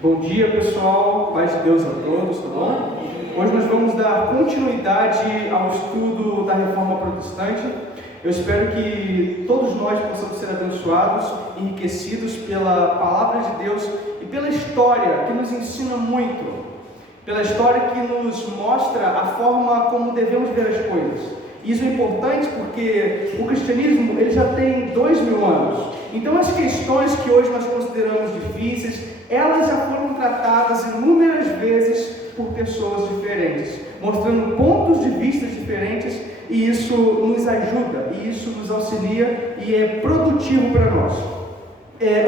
Bom dia, pessoal, paz de Deus a todos, tá bom? Hoje nós vamos dar continuidade ao estudo da Reforma Protestante. Eu espero que todos nós possamos ser abençoados, enriquecidos pela Palavra de Deus e pela história que nos ensina muito, pela história que nos mostra a forma como devemos ver as coisas. Isso é importante porque o cristianismo ele já tem 2000 anos. Então as questões que hoje nós consideramos difíceis, elas já foram tratadas inúmeras vezes por pessoas diferentes, mostrando pontos de vista diferentes, e isso nos ajuda, e isso nos auxilia e é produtivo para nós.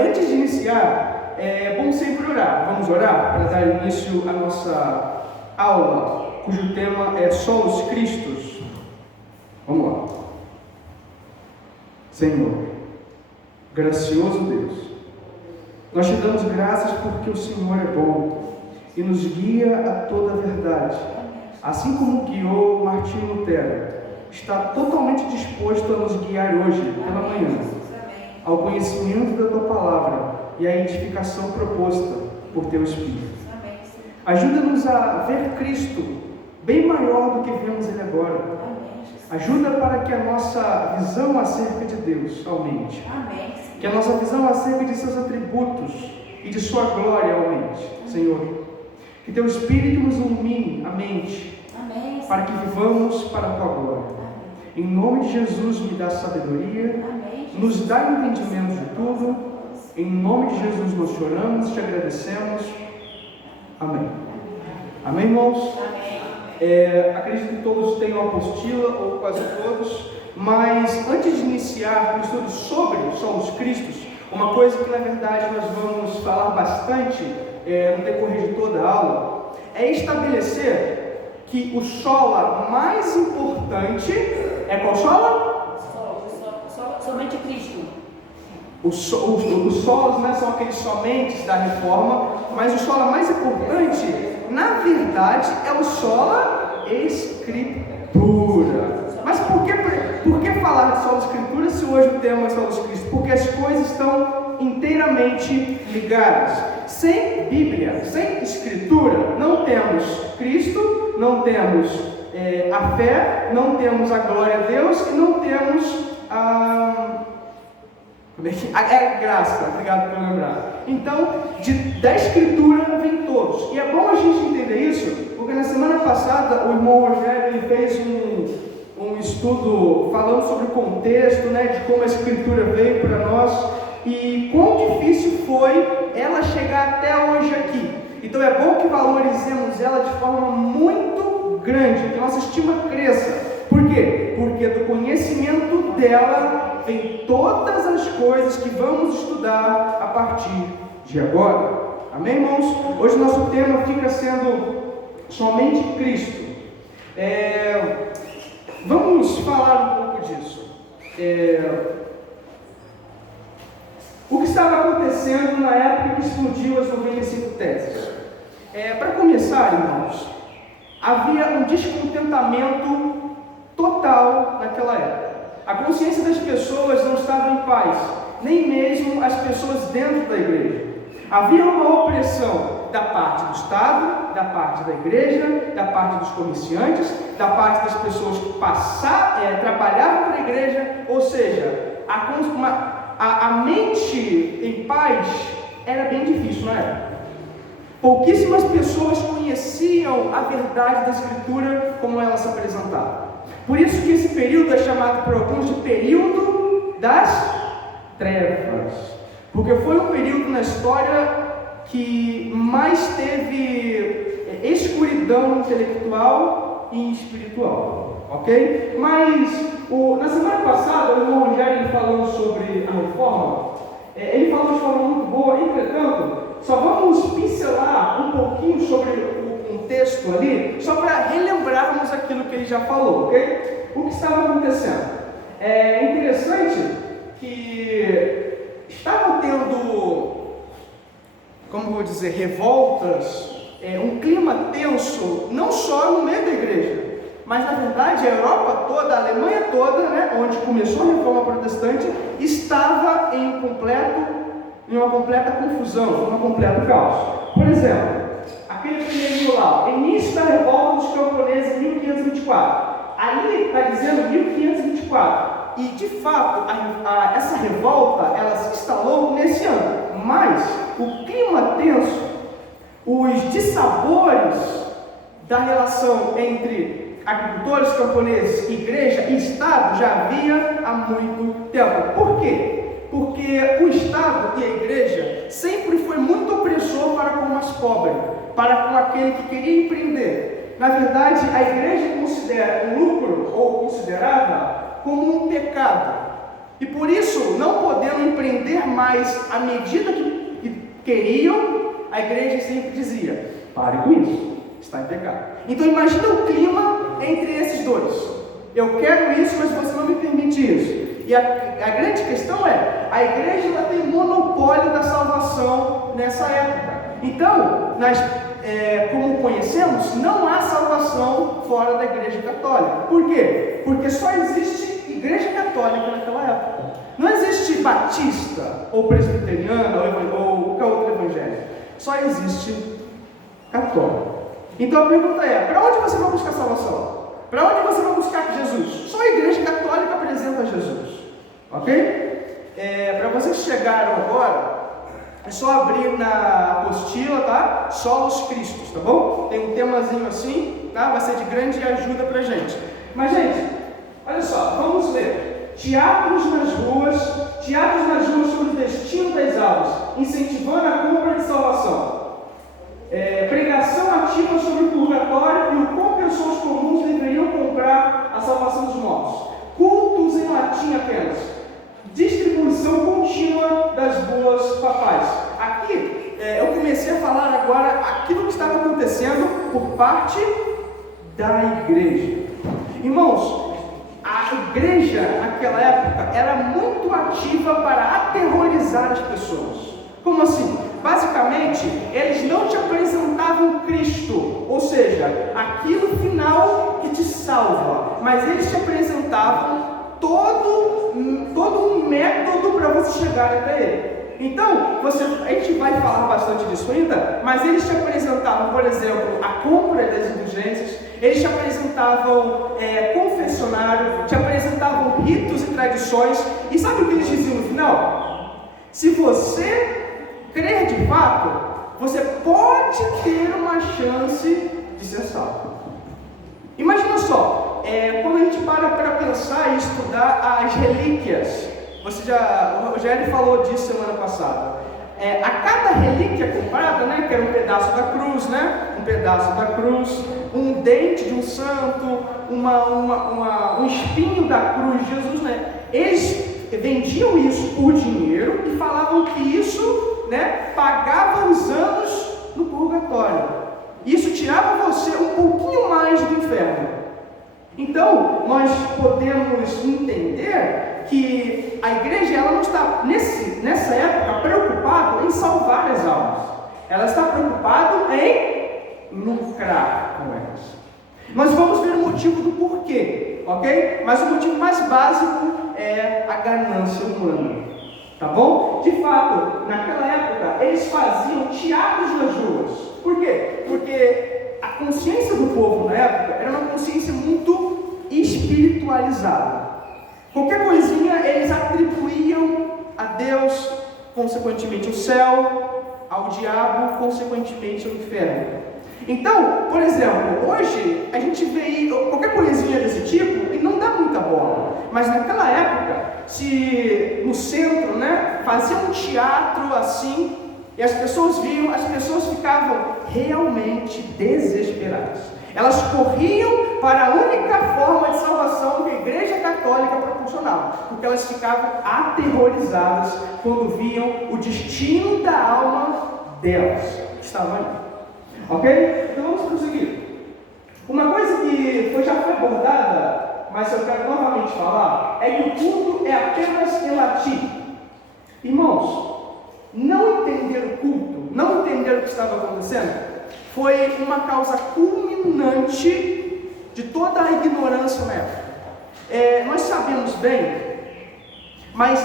Antes de iniciar, é bom sempre orar. Vamos orar para dar início à nossa aula, cujo tema é Solos Cristos. Vamos lá. Senhor, gracioso Deus, nós te damos graças porque o Senhor é bom e nos guia a toda a verdade. Assim como guiou Martinho Lutero, está totalmente disposto a nos guiar hoje, pela manhã, ao conhecimento da tua palavra e à edificação proposta por teu Espírito. Ajuda-nos a ver Cristo bem maior do que vemos Ele agora. Ajuda para que a nossa visão acerca de Deus aumente. Amém. Que a nossa visão acerca de seus atributos e de sua glória aumente, Senhor. Que teu Espírito nos ilumine a mente. Amém. Para que vivamos para a tua glória. Amém. Em nome de Jesus, me dá sabedoria. Amém. Nos dá entendimento de tudo. Em nome de Jesus nós choramos, te agradecemos. Amém. Amém, irmãos? Amém. Acredito que todos tenham a apostila, ou quase todos, mas antes de iniciar o estudo sobre Solos Cristos, uma coisa que na verdade nós vamos falar bastante no decorrer de toda a aula, é estabelecer que o sola mais importante é qual sola? Somente Cristo. Os solos, né, são aqueles somentes da reforma, mas o sola mais importante, na verdade, é o sola escritura. Mas por que falar de sola escritura se hoje o tema é Solos Cristos? Porque as coisas estão inteiramente ligadas. Sem Bíblia, sem Escritura, não temos Cristo, não temos a fé, não temos a glória a Deus e não temos a graça. Obrigado por lembrar. Então, da Escritura vem todos. E é bom a gente entender isso, porque na semana passada o irmão Rogério ele fez um estudo falando sobre o contexto, né, de como a Escritura veio para nós e quão difícil foi ela chegar até hoje aqui. Então é bom que valorizemos ela de forma muito grande, que nossa estima cresça. Por quê? Porque do conhecimento dela vem todas as coisas que vamos estudar a partir de agora. Amém, irmãos? Hoje nosso tema fica sendo somente Cristo. Vamos falar um pouco disso. O que estava acontecendo na época que explodiu as 95 teses? Para começar, irmãos, havia um descontentamento total naquela época. A consciência das pessoas não estava em paz, nem mesmo as pessoas dentro da igreja. Havia uma opressão da parte do Estado, da parte da igreja, da parte dos comerciantes, da parte das pessoas que trabalhavam para a igreja, ou seja, a mente em paz era bem difícil na época. Pouquíssimas pessoas conheciam a verdade da Escritura como ela se apresentava. Por isso que esse período é chamado por alguns de período das trevas, porque foi um período na história que mais teve escuridão intelectual e espiritual, ok? Mas na semana passada o irmão Rogério falando sobre a reforma, ele falou de forma muito boa. Entretanto, só vamos pincelar um pouquinho sobre o contexto ali, só para relembrarmos aquilo que ele já falou, ok? O que estava acontecendo? É interessante que estavam tendo, como vou dizer, revoltas, um clima tenso, não só no meio da igreja, mas na verdade a Europa toda, a Alemanha toda, né, onde começou a reforma protestante, estava em uma completa confusão, um completo caos. Por exemplo, aquele primeiro lá, início da revolta dos camponeses em 1524. Ali está dizendo 1524. E de fato, essa revolta ela se instalou nesse ano. Mas o clima tenso, os dissabores da relação entre agricultores, camponeses, igreja e Estado já havia há muito tempo. Por quê? Porque o Estado e a igreja sempre foi muito opressor para com o mais pobre, para com aquele que queria empreender. Na verdade, a igreja considera o lucro, ou considerava, como um pecado. E por isso, não podendo empreender mais à medida que queriam, a igreja sempre dizia: pare com isso, está em pecado. Então imagina o clima entre esses dois. Eu quero isso, mas você não me permite isso. E a grande questão é, a igreja ela tem monopólio da salvação nessa época. Então, como conhecemos, não há salvação fora da igreja católica. Por quê? Porque só existe igreja católica naquela época. Não existe batista, ou presbiteriana, ou qualquer outro evangelho. Só existe católico. Então a pergunta é, para onde você vai buscar salvação? Para onde você vai buscar Jesus? Só a igreja católica apresenta Jesus. Ok? Para vocês que chegaram agora, é só abrir na apostila, tá? Solos Cristos, tá bom? Tem um temazinho assim, tá? Vai ser de grande ajuda pra gente. Mas, gente, olha só, vamos ler. Teatros nas ruas sobre o destino das almas, incentivando a compra de salvação. Pregação ativa sobre o purgatório e o como pessoas comuns deveriam comprar a salvação dos mortos. Cultos em latim apenas. Distribuição contínua das bulas papais. Aqui, eu comecei a falar agora aquilo que estava acontecendo por parte da igreja. Irmãos, a igreja naquela época era muito ativa para aterrorizar as pessoas. Como assim? Basicamente, eles não te apresentavam Cristo, ou seja, aquilo final que te salva, mas eles te apresentavam todo um método para você chegar até Ele. Então, a gente vai falar bastante disso ainda, mas eles te apresentavam, por exemplo, a compra das indulgências, eles te apresentavam confessionário, te apresentavam ritos e tradições, e sabe o que eles diziam no final? Se você crer de fato, você pode ter uma chance de ser salvo. Imagina só, quando a gente para pensar e estudar as relíquias, o Rogério falou disso semana passada. A cada relíquia comprada, né, que era um pedaço da cruz, né, um dente de um santo, um espinho da cruz de Jesus, né, eles vendiam isso por dinheiro e falavam que isso, né, pagava os anos no purgatório. Isso tirava você um pouquinho mais do inferno. Então, nós podemos entender que a igreja ela não está, nessa época, preocupada em salvar as almas. Ela está preocupada em lucrar com elas. Nós vamos ver o motivo do porquê, ok? Mas o motivo mais básico é a ganância humana. Tá bom? De fato, naquela época, eles faziam teatros nas ruas. Por quê? Porque a consciência do povo na época era uma consciência muito espiritualizada. Qualquer coisinha eles atribuíam a Deus, consequentemente ao céu, ao diabo, consequentemente ao inferno. Então, por exemplo, hoje a gente vê qualquer coisinha desse tipo e não dá muita bola. Mas naquela época, se no centro, né, fazia um teatro assim, e as pessoas viam, as pessoas ficavam realmente desesperadas. Elas corriam para a única forma de salvação que a Igreja Católica proporcionava, porque elas ficavam aterrorizadas quando viam o destino da alma delas, que estava ali. Ok? Então vamos prosseguir. Uma coisa que já foi abordada, mas eu quero novamente falar, é que o culto é apenas em latim. Irmãos, não entender o culto, não entender o que estava acontecendo, foi uma causa culminante de toda a ignorância na época. Nós sabemos bem, mas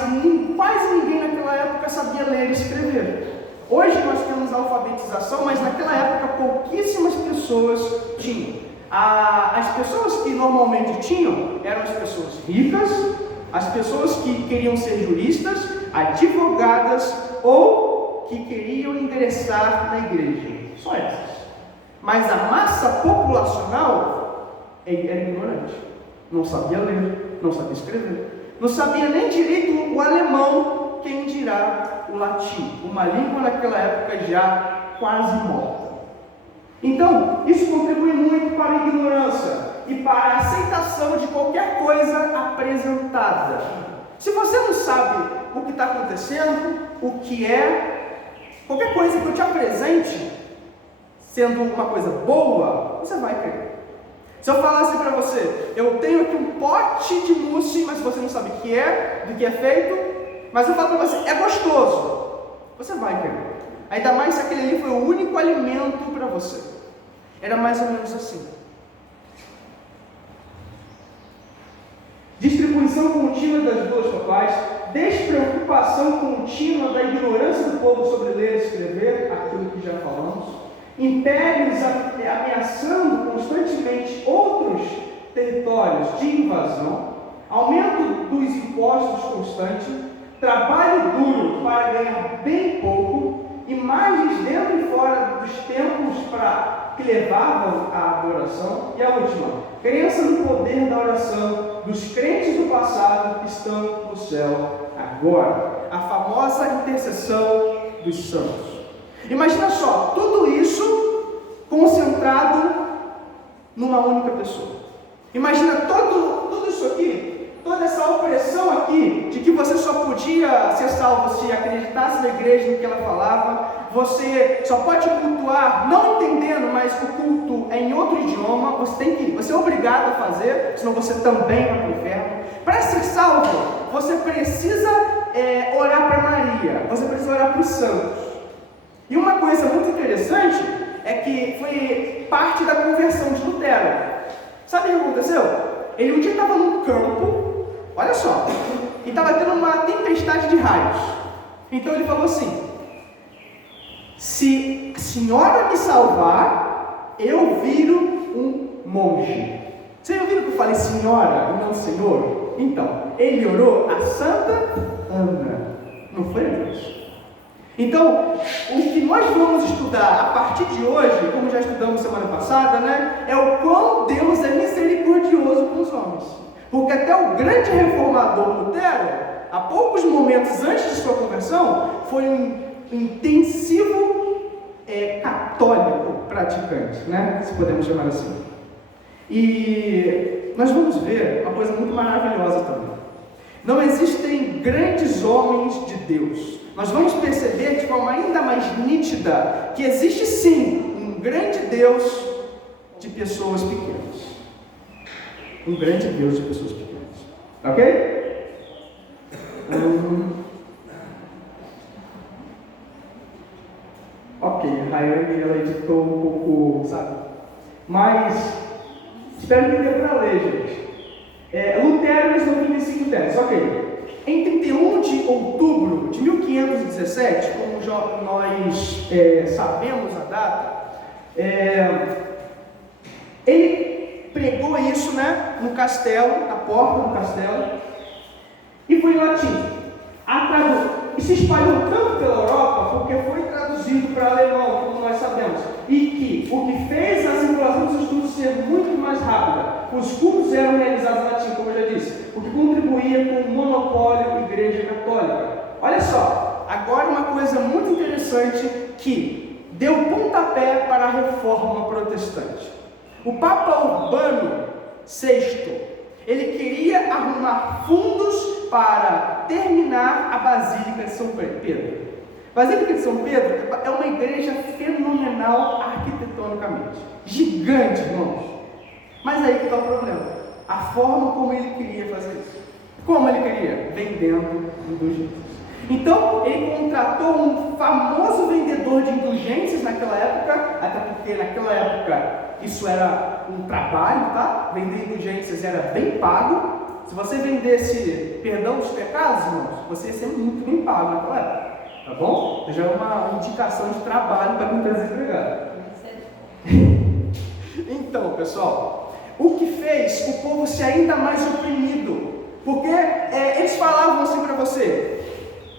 quase ninguém naquela época sabia ler e escrever. Hoje nós temos a alfabetização, mas naquela época pouquíssimas pessoas tinham. As pessoas que normalmente tinham eram as pessoas ricas, as pessoas que queriam ser juristas, advogadas ou que queriam ingressar na igreja. Só essas. Mas a massa populacional era ignorante. Não sabia ler, não sabia escrever, não sabia nem direito o alemão, quem dirá o latim, uma língua naquela época já quase morta. Então, isso contribui muito para a ignorância e para a aceitação de qualquer coisa apresentada. Se você não sabe o que está acontecendo, o que é, qualquer coisa que eu te apresente, sendo uma coisa boa, você vai crer. Se eu falasse para você, eu tenho aqui um pote de mousse, mas você não sabe o que é, do que é feito, mas eu falo para você, é gostoso, você vai crer. Ainda mais se aquele ali foi o único alimento para você. Era mais ou menos assim. Distribuição contínua das boas papais, despreocupação contínua da ignorância do povo sobre ler e escrever, aquilo que já falamos, impérios ameaçando constantemente outros territórios de invasão, aumento dos impostos constante, trabalho duro para ganhar bem pouco, imagens dentro e fora dos templos que levavam à adoração, e a última, crença no poder da oração dos crentes do passado que estão no céu agora, a famosa intercessão dos santos. Imagina só, tudo isso concentrado numa única pessoa. Imagina tudo isso aqui, toda essa opressão aqui, de que você só podia ser salvo se acreditasse na igreja no que ela falava, você só pode cultuar, não entendendo, mas o culto é em outro idioma, você é obrigado a fazer, senão você também vai para o inferno. Para ser salvo, você precisa orar para Maria, você precisa orar para os santos. E uma coisa muito interessante é que foi parte da conversão de Lutero. Sabe o que aconteceu? Ele um dia estava num campo, olha só, e estava tendo uma tempestade de raios. Então ele falou assim: se a senhora me salvar, eu viro um monge. Vocês ouviram que eu falei senhora e não senhor? Então, ele orou a Santa Ana, não foi a Deus. Então, o que nós vamos estudar a partir de hoje, como já estudamos semana passada, né, é o quão Deus é misericordioso com os homens. Porque até o grande reformador Lutero, há poucos momentos antes de sua conversão, foi um intensivo católico praticante, né, se podemos chamar assim. E nós vamos ver uma coisa muito maravilhosa também. Não existem grandes homens de Deus. Nós vamos perceber de forma ainda mais nítida que existe sim um grande Deus de pessoas pequenas. Um grande Deus de pessoas pequenas. Ok? Ok, a Rayane, ela editou um pouco, sabe? Mas espero que dê para ler, gente. Lutero resolveu 25 teses, ok. Em 31 de outubro de 1517, como nós sabemos a data, ele pregou isso, né, no castelo, na porta do castelo, e foi em latim. E se espalhou tanto pela Europa porque foi traduzido para alemão, como nós sabemos, e que o que fez a circulação dos estudos ser muito mais rápida. Os cultos eram realizados em latim, como eu já disse, o que contribuía com o monopólio da Igreja Católica. Olha só, agora uma coisa muito interessante que deu pontapé para a Reforma Protestante. O Papa Urbano VI, ele queria arrumar fundos para terminar a Basílica de São Pedro. A Basílica de São Pedro é uma igreja fenomenal arquitetonicamente, gigante, irmãos. Mas aí que está o problema, a forma como ele queria fazer isso. Como ele queria? Vendendo indulgências. Então, ele contratou um famoso vendedor de indulgências naquela época, até porque naquela época isso era um trabalho, tá? Vender indulgências era bem pago. Se você vendesse perdão dos pecados, irmãos, você ia ser muito bem pago naquela época. tá bom? Já é uma indicação de trabalho para quem está desempregado. Então, pessoal, o que fez o povo ser ainda mais oprimido? Porque eles falavam assim para você,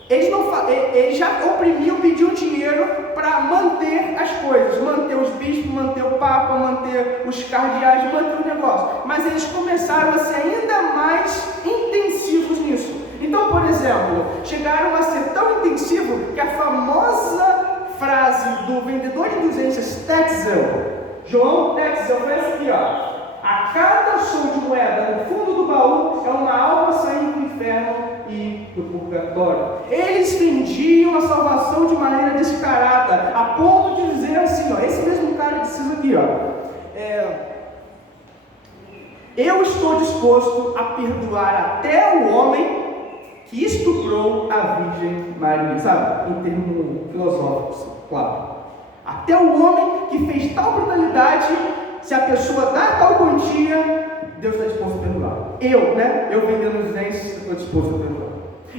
eles já oprimiam, pediam dinheiro para manter as coisas, manter os bispos, manter o papa, manter os cardeais, manter o negócio. Mas eles começaram a ser ainda mais intensivos nisso. Então, por exemplo, chegaram a ser tão intensivo que a famosa frase do vendedor de indulgências Tetzel, João Tetzel, foi essa aqui, ó. A cada show de moeda no fundo do baú é uma alma saindo do inferno e do purgatório. Eles vendiam a salvação de maneira descarada, a ponto de dizer assim, ó, esse mesmo cara disse isso aqui, ó. Eu estou disposto a perdoar até o homem que estuprou a Virgem Maria, sabe? Em termos filosóficos, claro. Até o homem que fez tal brutalidade, se a pessoa dá tal quantia, Deus está disposto a perdoar. Eu vendendo os bens, estou disposto a perdoar.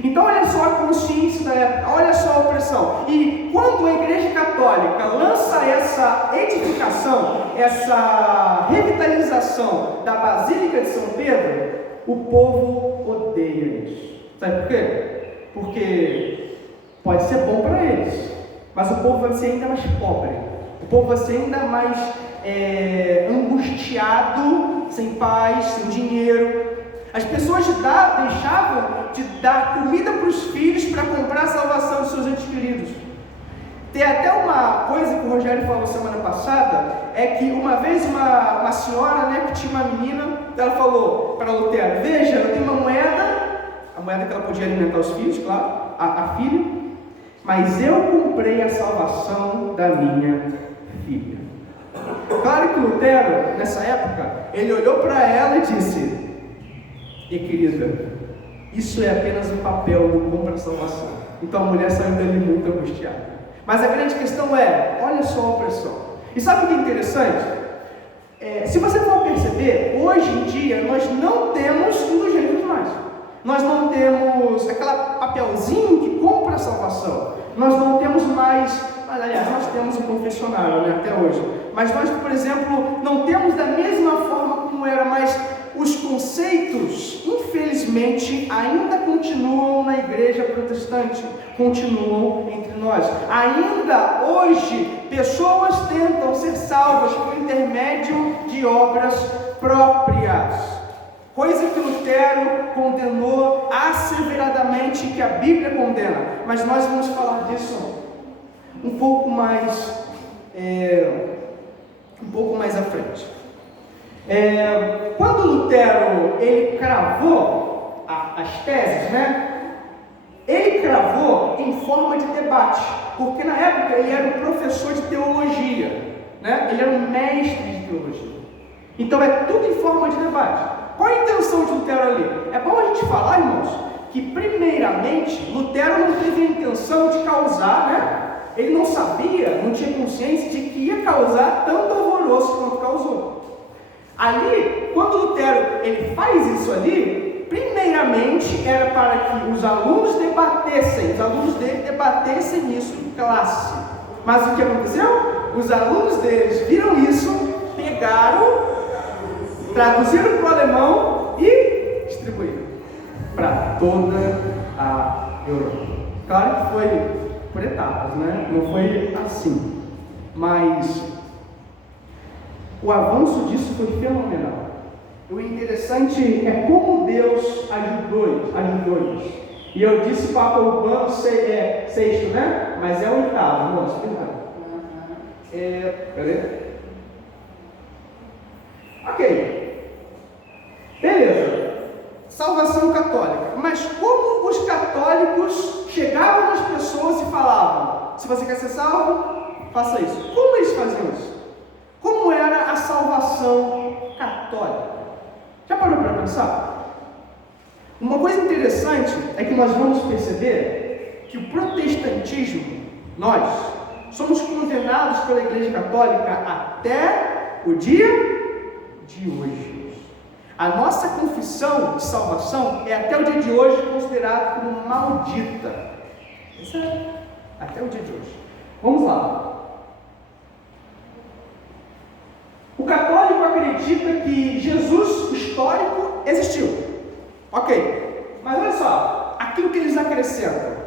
Então olha só a consciência da época, olha só a opressão. E quando a Igreja Católica lança essa edificação, essa revitalização da Basílica de São Pedro, o povo odeia isso. Sabe por quê? Porque pode ser bom para eles, mas o povo vai ser ainda mais pobre, o povo vai ser ainda mais angustiado, sem paz, sem dinheiro. As pessoas deixavam de dar comida para os filhos para comprar a salvação dos seus entes queridos. Tem até uma coisa que o Rogério falou semana passada, é que uma vez uma senhora, né, que tinha uma menina, ela falou para Lutero, veja, eu tenho uma moeda, a moeda que ela podia alimentar os filhos, claro, a filha, mas eu comprei a salvação da minha filha. Claro que Lutero, nessa época, ele olhou para ela e disse, e querida, isso é apenas um papel do compra a salvação. Então a mulher saiu dali muito angustiada. Mas a grande questão olha só a opressão. E sabe o que é interessante? Se você for perceber, hoje em dia nós não temos indulgências mais. Nós não temos aquele papelzinho que compra a salvação. Nós não temos mais, aliás, nós temos um confessionário, né, até hoje. Mas nós, por exemplo, não temos da mesma forma como era, mas os conceitos, infelizmente, ainda continuam na igreja protestante, continuam entre nós. Ainda hoje, pessoas tentam ser salvas por intermédio de obras próprias. Coisa que Lutero condenou asseveradamente, que a Bíblia condena. Mas nós vamos falar disso um pouco mais à frente. Quando Lutero ele cravou as teses, né? Ele cravou em forma de debate, porque na época ele era um professor de teologia, né? Ele era um mestre de teologia. Então é tudo em forma de debate. Qual a intenção de Lutero ali? É bom a gente falar, irmãos, que primeiramente Lutero não teve a intenção de causar, né? Ele não sabia, não tinha consciência de que ia causar tanto alvoroço quanto causou. Ali, quando Lutero ele faz isso ali, primeiramente era para que os alunos dele debatessem isso em classe. Mas o que aconteceu? Os alunos deles viram isso, pegaram, traduziram para o alemão e distribuíram para toda a Europa. Claro que foi por etapas, né? Não foi assim, mas o avanço disso foi fenomenal. O interessante é como Deus ajudou eles. E eu disse Papa Urbano VI, né? Mas é o oitavo, irmãos, cadê? Ok, beleza, salvação católica. Mas como os católicos chegavam nas pessoas e falavam, se você quer ser salvo, faça isso. Como eles faziam isso? Como era a salvação católica? Já parou para pensar? Uma coisa interessante é que nós vamos perceber que o protestantismo, nós somos condenados pela Igreja Católica até o dia de hoje. A nossa confissão de salvação é até o dia de hoje considerada como maldita. Até o dia de hoje. Vamos lá. O católico acredita que Jesus histórico existiu. Ok. Mas olha só, aquilo que eles acrescentam.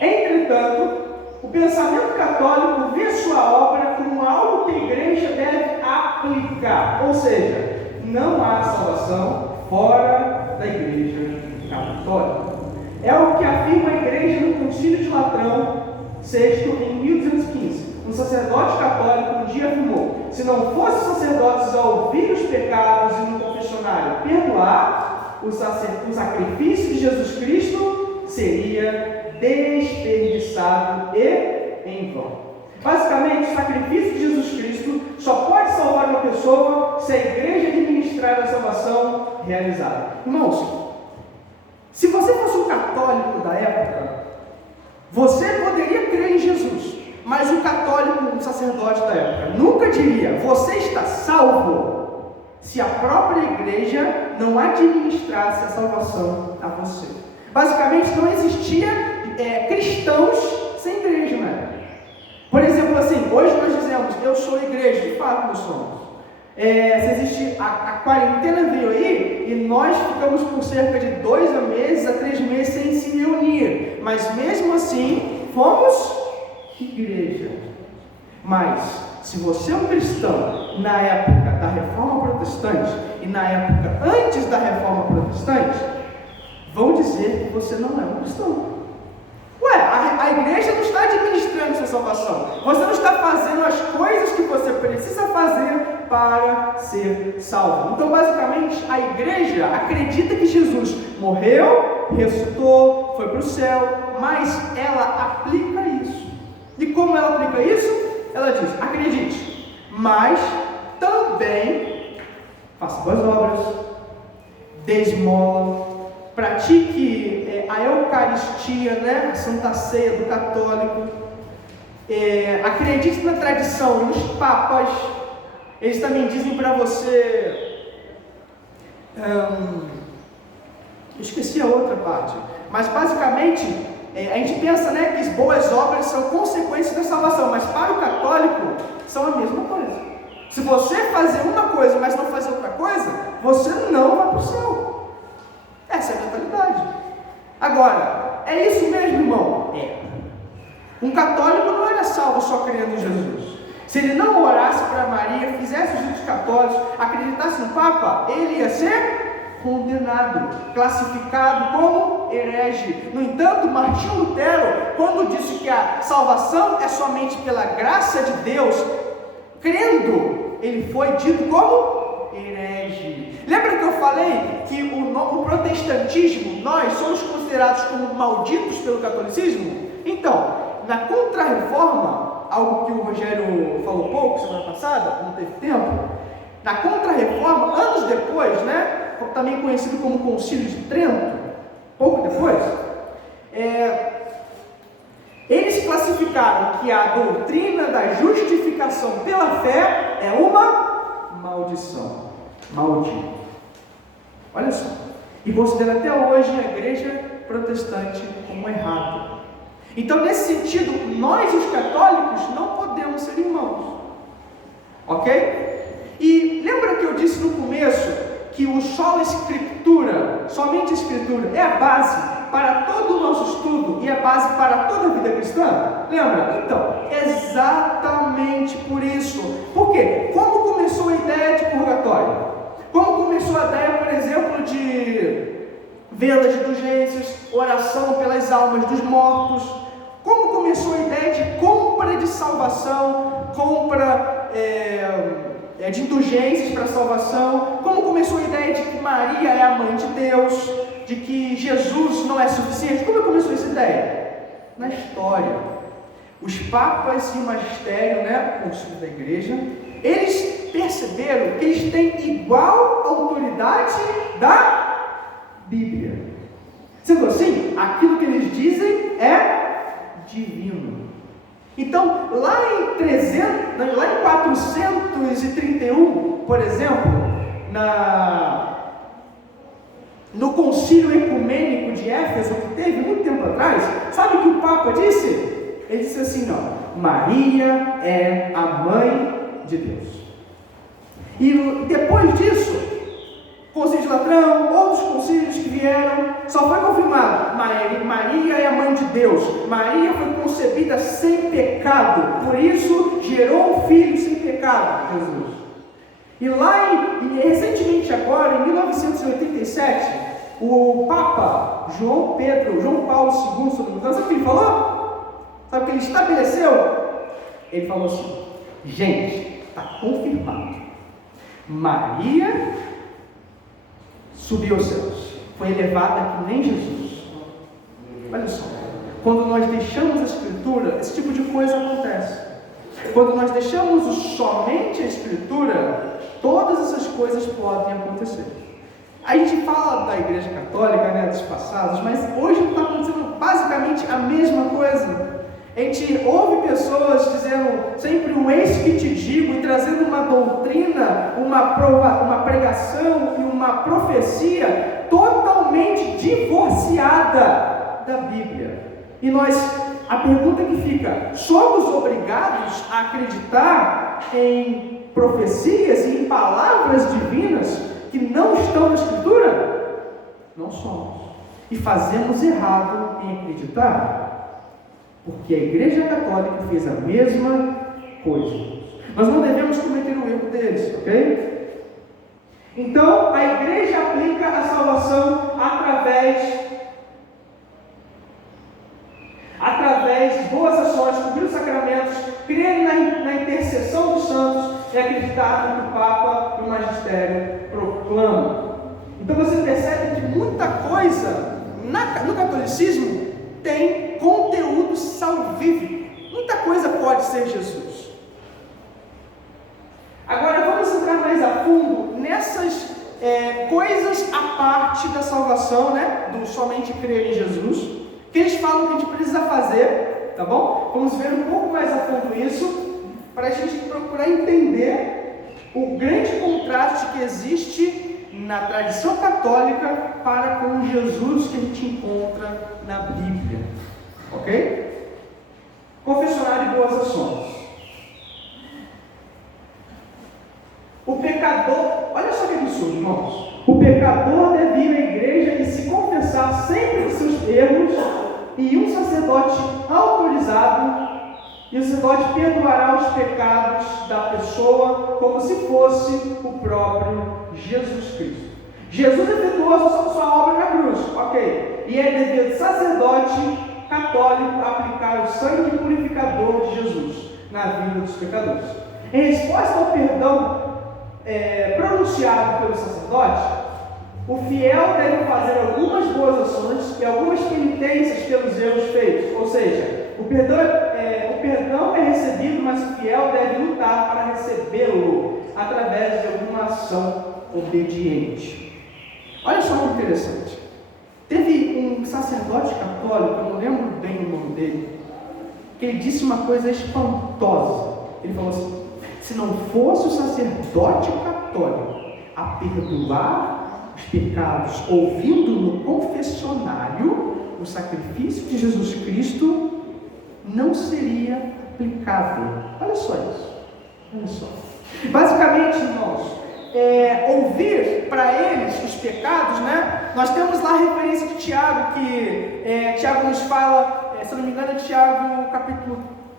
Entretanto, o pensamento católico vê sua obra como algo que a igreja deve aplicar. Ou seja, não há salvação fora da igreja católica. É o que afirma a igreja no Concílio de Latrão VI em 1215. Um sacerdote católico um dia afirmou: se não fossem sacerdotes a ouvir os pecados e no confessionário perdoar, o sacrifício de Jesus Cristo seria desperdiçado e em vão. Basicamente, o sacrifício de Jesus Cristo só pode salvar uma pessoa se a igreja administrar a salvação realizada. Irmãos, se você fosse um católico da época, você poderia crer em Jesus, mas um católico, um sacerdote da época, nunca diria: você está salvo, se a própria igreja não administrasse a salvação a você. Basicamente, não existia cristãos sem igreja, né? Por exemplo, assim, hoje nós dizemos: eu sou igreja, de fato nós somos. Se existe a quarentena veio aí e nós ficamos por cerca de 2 meses a 3 meses sem se reunir, mas mesmo assim fomos igreja. Mas se você é um cristão na época da Reforma Protestante e na época antes da Reforma Protestante, vão dizer que você não é um cristão. Ué, a igreja não está administrando sua salvação. Você não está fazendo as coisas que você precisa fazer para ser salvo. Então, basicamente, a igreja acredita que Jesus morreu, ressuscitou, foi para o céu, mas ela aplica isso. E como ela aplica isso? Ela diz: acredite, mas também faça boas obras, dê esmola, pratique a Eucaristia, né? A Santa Ceia do católico, acredite na tradição, nos papas. Eles também dizem para você, eu esqueci a outra parte, mas basicamente a gente pensa, né, que as boas obras são consequências da salvação, mas para o católico são a mesma coisa. Se você fazer uma coisa, mas não fazer outra coisa, você não vai para o céu. Essa é a mentalidade. Agora, é isso mesmo, irmão? É. Um católico não era salvo só crendo em Jesus. Se ele não orasse para Maria, fizesse os ritos católicos, acreditasse no Papa, ele ia ser condenado, classificado como herege. No entanto, Martinho Lutero, quando disse que a salvação é somente pela graça de Deus, crendo, ele foi dito como herege. Lembra que eu falei que o protestantismo, nós somos considerados como malditos pelo catolicismo? Então, na Contra-Reforma, algo que o Rogério falou pouco semana passada, não teve tempo, na Contra-Reforma, anos depois, né, também conhecido como Concílio de Trento, pouco depois, eles classificaram que a doutrina da justificação pela fé é uma maldição. Maldito. Olha só. E considera até hoje a igreja protestante como errado. Então, nesse sentido, nós os católicos não podemos ser irmãos. Ok? E lembra que eu disse no começo que o sola escritura, somente a escritura, é a base para todo o nosso estudo e é a base para toda a vida cristã? Lembra? Então, exatamente por isso. Por quê? Como começou a ideia de purgatório? Como começou a ideia, por exemplo, de venda de indulgências, oração pelas almas dos mortos? Como começou a ideia de compra de salvação, compra de indulgências para salvação? Como começou a ideia de que Maria é a mãe de Deus, de que Jesus não é suficiente? Como começou essa ideia? Na história. Os papas e o magistério, né, o concílio da igreja, eles perceberam que eles têm igual autoridade da Bíblia. Sendo assim, aquilo que eles dizem é divino. Então, lá em 431, por exemplo, no concílio ecumênico de Éfeso, que teve muito tempo atrás, sabe o que o Papa disse? Ele disse assim, ó, Maria é a mãe de Deus. E depois disso, Concílio de Latrão, outros concílios que vieram, só foi confirmado, Maria é a mãe de Deus, Maria foi concebida sem pecado, por isso gerou um filho sem pecado, Jesus. E lá, recentemente agora, em 1987, o Papa João Paulo II, sabe o que ele falou? Sabe o que ele estabeleceu? Ele falou assim, gente, está confirmado, Maria subiu aos céus, foi elevada que nem Jesus. Olha só, quando nós deixamos a Escritura, esse tipo de coisa acontece. Quando nós deixamos somente a Escritura, todas essas coisas podem acontecer. A gente fala da Igreja Católica, né, dos passados, mas hoje está acontecendo basicamente a mesma coisa. A gente ouve pessoas dizendo sempre um eis que te digo, e trazendo uma doutrina, uma pregação e uma profecia totalmente divorciada da Bíblia. E a pergunta que fica, somos obrigados a acreditar em profecias e em palavras divinas que não estão na Escritura? Não somos. E fazemos errado em acreditar. Porque a Igreja Católica fez a mesma coisa. Nós não devemos cometer o erro deles, ok? Então, a Igreja aplica a salvação através de boas ações, cumprir os sacramentos, crer na intercessão dos santos e acreditar no que o Papa e o Magistério proclamam. Então você percebe que muita coisa no catolicismo tem conteúdo salvífico. Muita coisa pode ser Jesus. Agora vamos entrar mais a fundo nessas coisas à parte da salvação, né? Do somente crer em Jesus, que eles falam que a gente precisa fazer, tá bom? Vamos ver um pouco mais a fundo isso, para a gente procurar entender o grande contraste que existe na tradição católica para com o Jesus que a gente encontra na Bíblia, ok? Confessionário de boas ações. O pecador, olha só que absurdo, irmãos. O pecador deve ir à igreja e se confessar sempre os seus erros, e um sacerdote autorizado, e o sacerdote perdoará os pecados da pessoa como se fosse o próprio Jesus Cristo. Jesus efetuou sua obra na cruz, ok? E é devido ao sacerdote católico aplicar o sangue purificador de Jesus na vida dos pecadores. Em resposta ao perdão pronunciado pelo sacerdote, o fiel deve fazer algumas boas ações e algumas penitências pelos erros feitos. Ou seja, o perdão é recebido, mas o fiel deve lutar para recebê-lo através de alguma ação obediente. Olha só que interessante. Teve um sacerdote católico, eu não lembro bem o nome dele, que ele disse uma coisa espantosa. Ele falou assim: se não fosse o sacerdote católico a perdoar os pecados ouvindo no confessionário, o sacrifício de Jesus Cristo não seria aplicável. Olha só isso. Olha só. Basicamente, irmãos, ouvir para eles os pecados, né? Nós temos lá a referência de Tiago, que Tiago nos fala, se não me engano é Tiago capítulo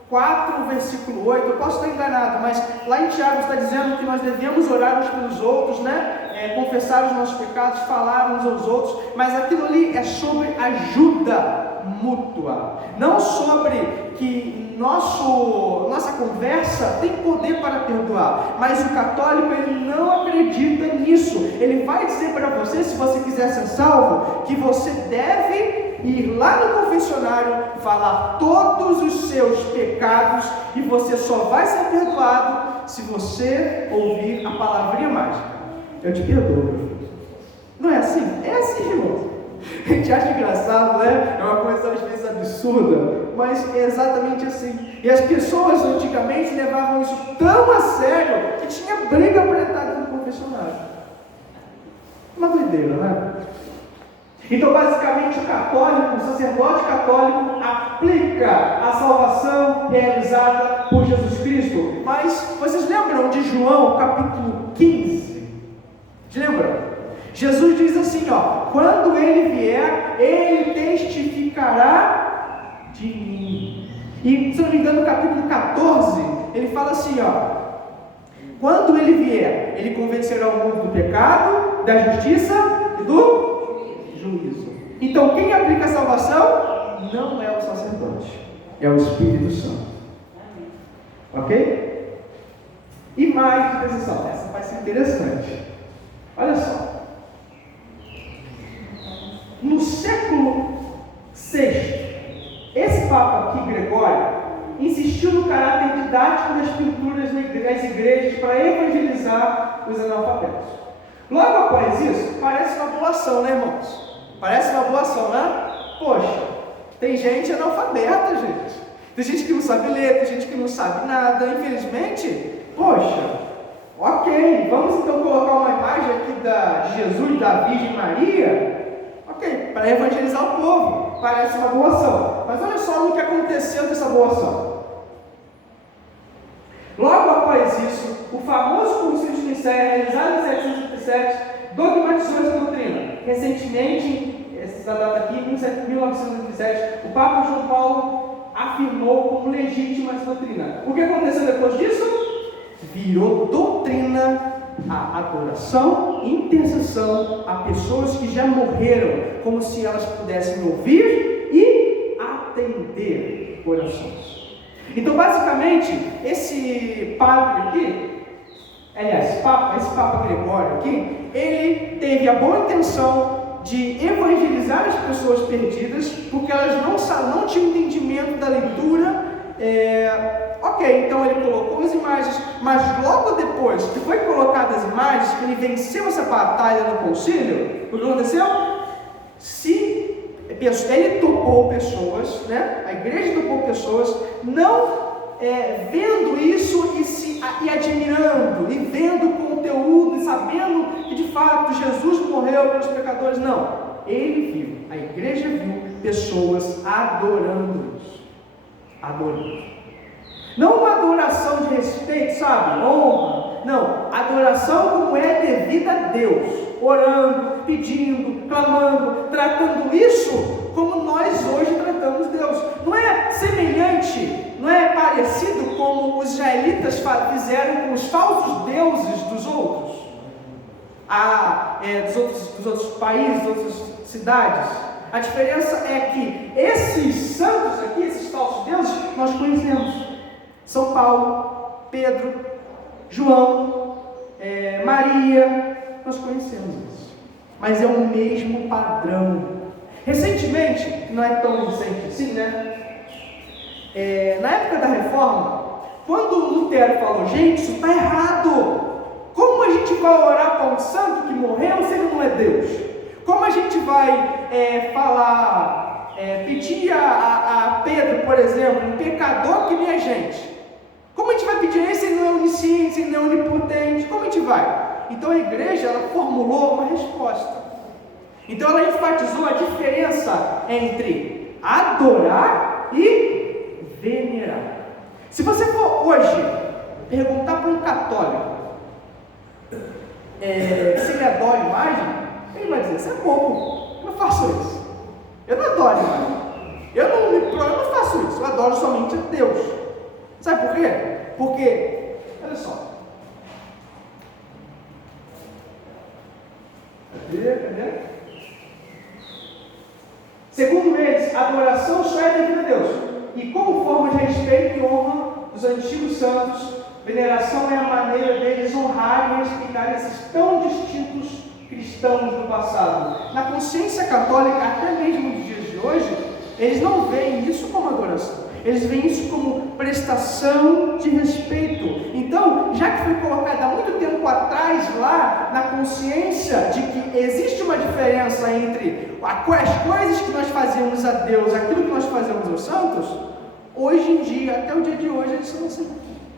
4, versículo 8, eu posso estar enganado, mas lá em Tiago está dizendo que nós devemos orar uns pelos outros, né? Confessar os nossos pecados, falar uns aos outros, mas aquilo ali é sobre ajuda mútua, não sobre que nossa conversa tem poder para perdoar. Mas o católico, ele não acredita nisso. Ele vai dizer para você, se você quiser ser salvo, que você deve ir lá no confessionário, falar todos os seus pecados, e você só vai ser perdoado se você ouvir a palavrinha mágica: eu te perdoo, meu filho. Não é assim? É assim, irmão. A gente acha engraçado, né? É uma coisa às vezes absurda, mas é exatamente assim. E as pessoas antigamente levavam isso tão a sério que tinha briga para entrar no confessionário. Uma doideira, né? Então, basicamente, o sacerdote católico aplica a salvação realizada por Jesus Cristo. Mas vocês lembram de João, capítulo 15? Lembram? Jesus diz assim, quando ele vier, ele testificará de mim. E, se não me engano, no capítulo 14, ele fala assim, quando ele vier, ele convencerá o mundo do pecado, da justiça e do juízo. Então, quem aplica a salvação não é o sacerdote, é o Espírito Santo. Ok? E mais, atenção, essa vai ser interessante. Olha só. No século VI, esse Papa aqui, Gregório, insistiu no caráter didático das pinturas nas igrejas para evangelizar os analfabetos. Logo após isso, parece uma boação, né, irmãos? Parece uma boação, né? Poxa, tem gente analfabeta, gente. Tem gente que não sabe ler, tem gente que não sabe nada. Infelizmente, poxa, ok, vamos então colocar uma imagem aqui de Jesus e da Virgem Maria. Ok, para evangelizar o povo, parece uma boa ação. Mas olha só o que aconteceu dessa boa ação. Logo após isso, o famoso Concílio de Nicéia, realizado em 737, dogmatizou essa doutrina. Recentemente, essa data aqui, em 1997, o Papa João Paulo afirmou como legítima essa doutrina. O que aconteceu depois disso? Virou doutrina a adoração e intercessão a pessoas que já morreram, como se elas pudessem ouvir e atender orações. Então, basicamente, esse padre aqui, esse Papa Gregório aqui, ele teve a boa intenção de evangelizar as pessoas perdidas, porque elas não tinham entendimento da leitura. Ok, então ele colocou as imagens, mas logo depois que foi colocadas as imagens, que ele venceu essa batalha no concílio, o que aconteceu? Ele topou pessoas, né? A igreja topou pessoas, não vendo isso e admirando, e vendo o conteúdo, e sabendo que de fato Jesus morreu pelos pecadores, não. Ele viu, a igreja viu pessoas adorando-os. Adorando. Não uma adoração de respeito, sabe? Honra. Não. Adoração como é devida a Deus. Orando, pedindo, clamando, tratando isso como nós hoje tratamos Deus. Não é semelhante, não é parecido como os israelitas fizeram com os falsos deuses dos outros. Dos outros países, das outras cidades. A diferença é que esses santos aqui, esses falsos deuses, nós conhecemos. São Paulo, Pedro, João, Maria, nós conhecemos isso. Mas é o mesmo padrão. Recentemente, não é tão recente assim, né? Na época da Reforma, quando Lutero falou, gente, isso está errado. Como a gente vai orar para um santo que morreu se ele não é Deus? Como a gente vai pedir a Pedro, por exemplo, um pecador que nem a gente? Como a gente vai pedir a ele se ele não é onisciente, se ele não é onipotente? Como a gente vai? Então a igreja, ela formulou uma resposta. Então ela enfatizou a diferença entre adorar e venerar. Se você for hoje perguntar para um católico se ele adora imagem, ele vai dizer, isso é pouco, eu não faço isso. Eu não adoro imagem. Eu não faço isso, eu adoro somente a Deus. Sabe por quê? Porque, olha só. Cadê? Segundo eles, a adoração só é devida a Deus. E como forma de respeito e honra dos antigos santos, veneração é a maneira deles honrarem e respeitarem esses tão distintos cristãos do passado. Na consciência católica, até mesmo nos dias de hoje, eles não veem isso como adoração. Eles veem isso como prestação de respeito. Então, já que foi colocado há muito tempo atrás lá na consciência de que existe uma diferença entre as coisas que nós fazemos a Deus, aquilo que nós fazemos aos santos, hoje em dia, até o dia de hoje, eles são assim.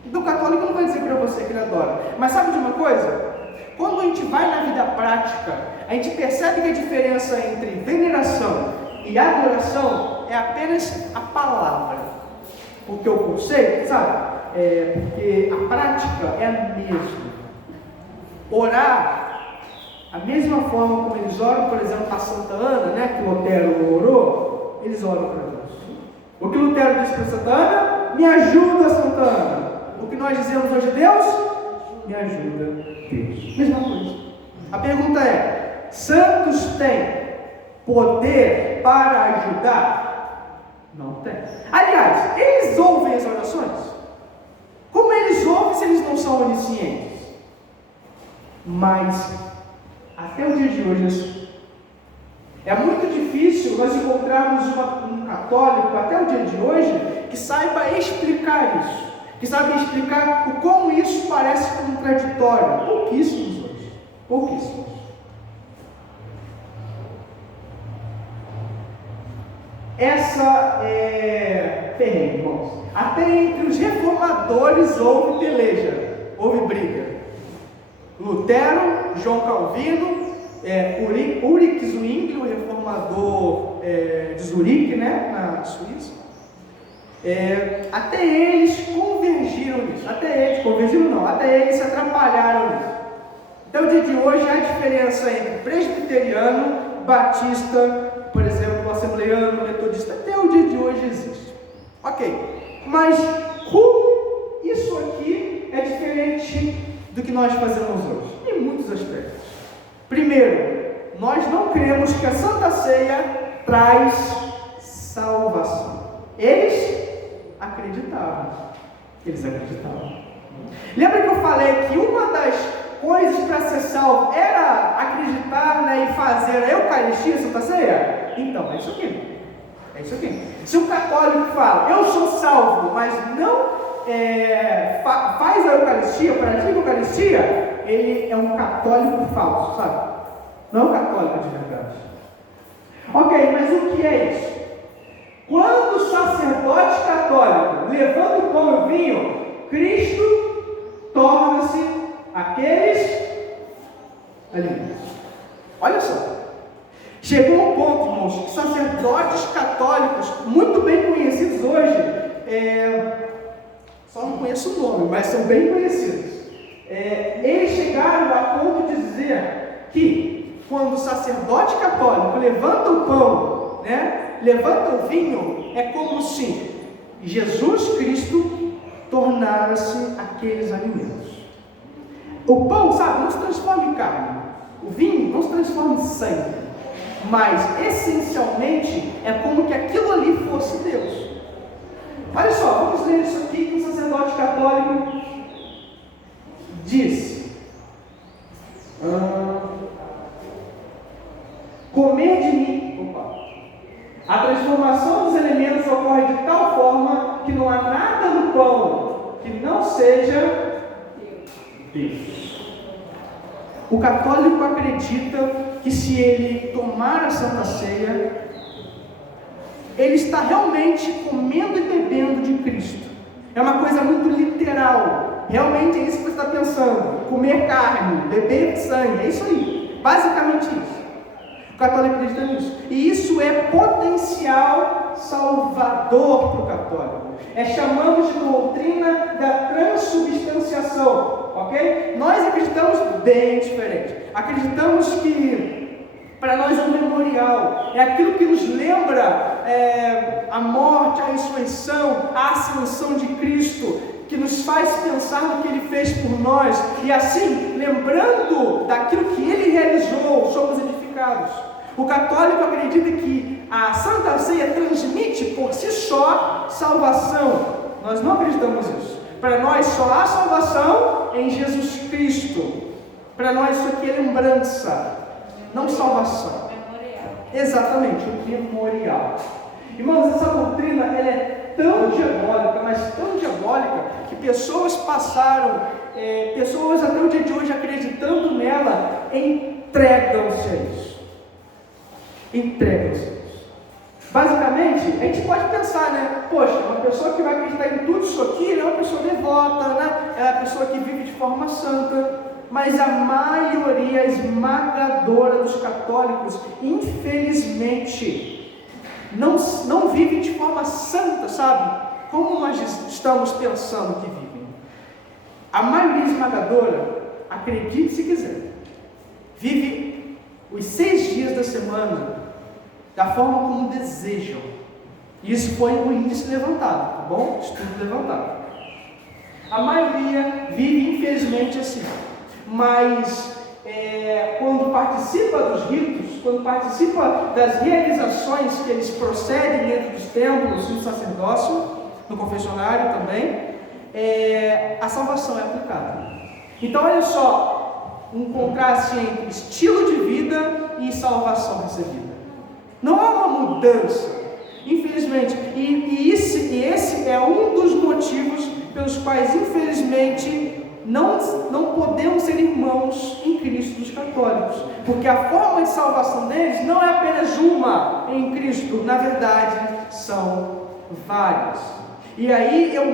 Então o católico não vai dizer para você que ele adora. Mas sabe de uma coisa? quando a gente vai na vida prática, a gente percebe que a diferença entre veneração e adoração é apenas a palavra. Porque o conceito, sabe? Porque a prática é a mesma. Orar, a mesma forma como eles oram, por exemplo, a Santa Ana, né, que Lutero orou, eles oram para Deus. O que Lutero disse para Santa Ana? Me ajuda, Santa Ana. O que nós dizemos hoje, Deus? Me ajuda, Deus. Mesma coisa. A pergunta é: santos têm poder para ajudar? Não tem. Aliás, eles ouvem as orações? Como eles ouvem se eles não são oniscientes? Mas, até o dia de hoje, é muito difícil nós encontrarmos um católico, até o dia de hoje, que saiba explicar isso, que saiba explicar o como isso parece contraditório. Pouquíssimos hoje, pouquíssimos. Essa é ferrenha, irmãos. Até entre os reformadores houve peleja, houve briga. Lutero, João Calvino, Ulrich Zwingli, o reformador de Zurique, né, na Suíça. Até eles convergiram nisso. Até eles se atrapalharam nisso. Então, o dia de hoje, há diferença entre presbiteriano, batista, por exemplo, assembleiano, metodista. Até o dia de hoje existe. Ok, mas como isso aqui é diferente do que nós fazemos hoje? Em muitos aspectos. Primeiro, nós não cremos que a Santa Ceia traz salvação. Eles acreditavam. Lembra que eu falei que uma das coisas para ser salvo era acreditar, né, e fazer a Eucaristia, a Santa Ceia? Então, é isso aqui. Se um católico fala, eu sou salvo, mas não faz a Eucaristia, pratica a Eucaristia, ele é um católico falso, sabe? Não é um católico de verdade. Ok, mas o que é isso? Quando o sacerdote católico levanta o pão e o vinho, Cristo torna-se aqueles alimentos. Olha só. Chegou um ponto, irmãos, que sacerdotes católicos, muito bem conhecidos hoje, só não conheço o nome, mas são bem conhecidos. Eles chegaram a ponto de dizer que quando o sacerdote católico levanta o pão, né, levanta o vinho, é como se Jesus Cristo tornasse aqueles alimentos. O pão, sabe, não se transforma em carne. O vinho não se transforma em sangue. Mas, essencialmente, é como que aquilo ali fosse Deus. Olha só, vamos ler isso aqui que o sacerdote católico diz. Comer de mim. A transformação dos elementos ocorre de tal forma que não há nada no pão que não seja Deus. O católico acredita que se ele tomar a Santa Ceia, ele está realmente comendo e bebendo de Cristo. É uma coisa muito literal. Realmente é isso que você está pensando. Comer carne, beber sangue, é isso aí. Basicamente isso. O católico acredita nisso. E isso é potencial salvador para o católico. Chamamos de doutrina da transubstanciação. Ok? Nós acreditamos bem diferente. Acreditamos que para nós é um memorial. É aquilo que nos lembra a morte, a ressurreição, a ascensão de Cristo, que nos faz pensar no que Ele fez por nós. E assim, lembrando daquilo que Ele realizou, somos edificados. O católico acredita que a Santa Ceia transmite por si só salvação. Nós não acreditamos nisso. Para nós só há salvação em Jesus Cristo. Para nós isso aqui é lembrança, não salvação. Memorial. Exatamente, o memorial. Irmãos, essa doutrina ela é tão diabólica, mas tão diabólica, que pessoas passaram, pessoas até o dia de hoje acreditando nela, entregam-se a isso. Entregam-se a isso. Basicamente, a gente pode pensar, né? Poxa, uma pessoa que vai acreditar em tudo isso aqui, é uma pessoa devota, né? É uma pessoa que vive de forma santa. mas a maioria esmagadora dos católicos, infelizmente, não vive de forma santa, sabe? Como nós estamos pensando que vivem. A maioria esmagadora, acredite se quiser, vive os 6 dias da semana da forma como desejam. Isso foi o índice levantado, tá bom? Estudo levantado. A maioria vive infelizmente assim, mas quando participa dos ritos, quando participa das realizações que eles procedem dentro dos templos, no sacerdócio, no confessionário também, a salvação é aplicada. Então olha só, um contraste entre estilo de vida e salvação recebida. Não há uma mudança, infelizmente, e esse é um dos motivos pelos quais, infelizmente, não podemos ser irmãos em Cristo dos católicos, porque a forma de salvação deles não é apenas uma em Cristo, na verdade, são várias. E aí eu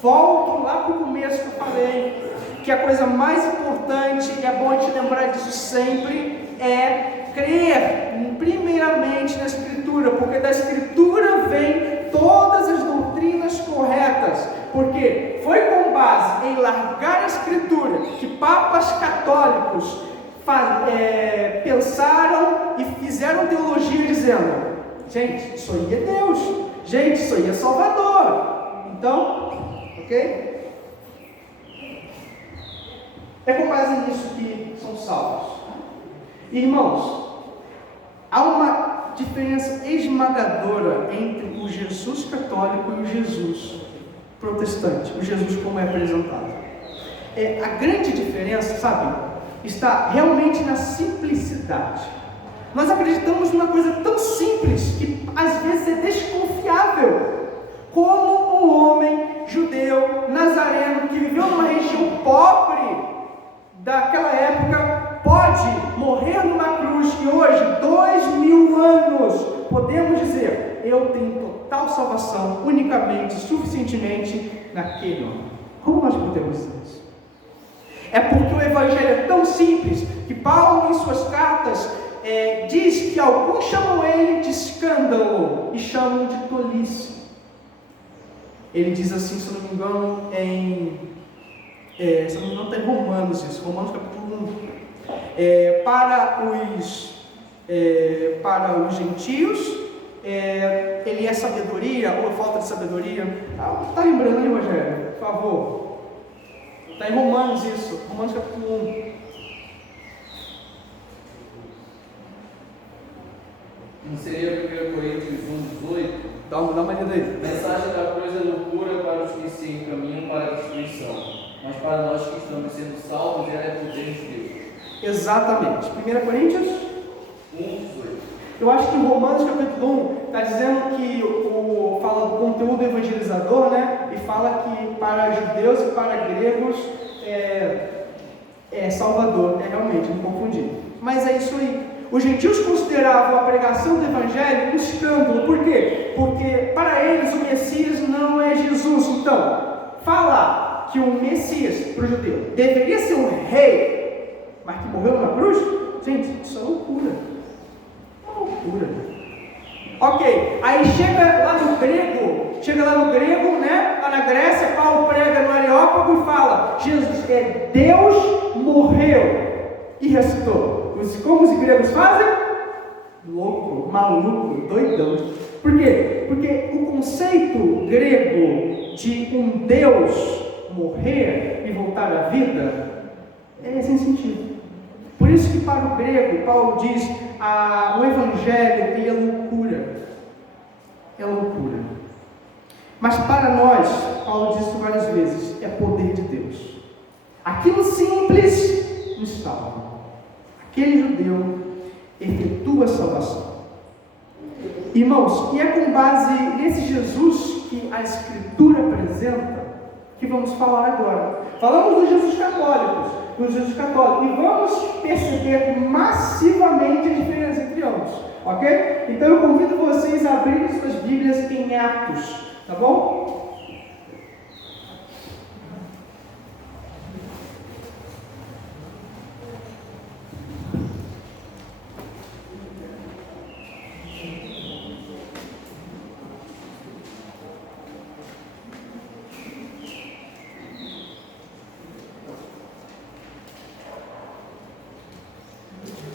volto lá para o começo que eu falei, que a coisa mais importante, e é bom a gente lembrar disso sempre, é crer primeiramente na Escritura, porque da Escritura vem todas as doutrinas corretas, porque foi com base em largar a Escritura que papas católicos pensaram e fizeram teologia dizendo: gente, isso aí é Deus, gente, isso aí é Salvador. Então, ok? É com base nisso que são salvos. Irmãos, há uma diferença esmagadora entre o Jesus católico e o Jesus protestante, o Jesus como é apresentado. A grande diferença, sabe, está realmente na simplicidade. Nós acreditamos numa coisa tão simples que às vezes é desconfiável. Como um homem judeu, nazareno, que viveu numa região pobre daquela época, pode morrer numa cruz e hoje, 2000 anos, podemos dizer: eu tenho total salvação, unicamente, suficientemente naquele homem. Como nós podemos dizer isso? É porque o Evangelho é tão simples que Paulo, em suas cartas, diz que alguns chamam ele de escândalo e chamam de tolice. Ele diz assim, se não me engano, está em Romanos isso, Romanos capítulo 1. Para os gentios, ele é sabedoria, ou falta de sabedoria. Está lembrando aí, Rogério? Por favor. Está em Romanos isso, Romanos capítulo 1. Não seria 1 Coríntios 1:18? Dá uma lida aí. Mensagem da cruz é loucura para os que se encaminham para a destruição, mas para nós que estamos sendo salvos, ela é poder de Deus. Exatamente. 1 Coríntios 1:18. Eu acho que em Romanos capítulo 1 está dizendo que fala do conteúdo evangelizador, né? E fala que para judeus e para gregos é Salvador, realmente, me confundi. Mas é isso aí. Os gentios consideravam a pregação do Evangelho um escândalo. Por quê? Porque para eles o Messias não é Jesus. Então, falar que o Messias, para o judeu, deveria ser um rei, mas que morreu numa cruz, gente, isso é loucura. Uma loucura. Ok, aí chega lá no grego, né? Lá na Grécia, Paulo prega no Areópago e fala: Jesus, Deus morreu e ressuscitou. Como os gregos fazem? Louco, maluco, doidão. Por quê? Porque o conceito grego de um Deus morrer e voltar à vida é sem sentido. Por isso que para o grego, Paulo diz, o Evangelho ele é loucura. É loucura. Mas para nós, Paulo diz isso várias vezes, é poder de Deus. Aquilo simples nos salva. Aquele judeu efetua a salvação. Irmãos, e é com base nesse Jesus que a Escritura apresenta que vamos falar agora. Falamos dos Jesus católicos, e vamos perceber massivamente a diferença entre ambos, ok? Então eu convido vocês a abrirem suas Bíblias em Atos, tá bom?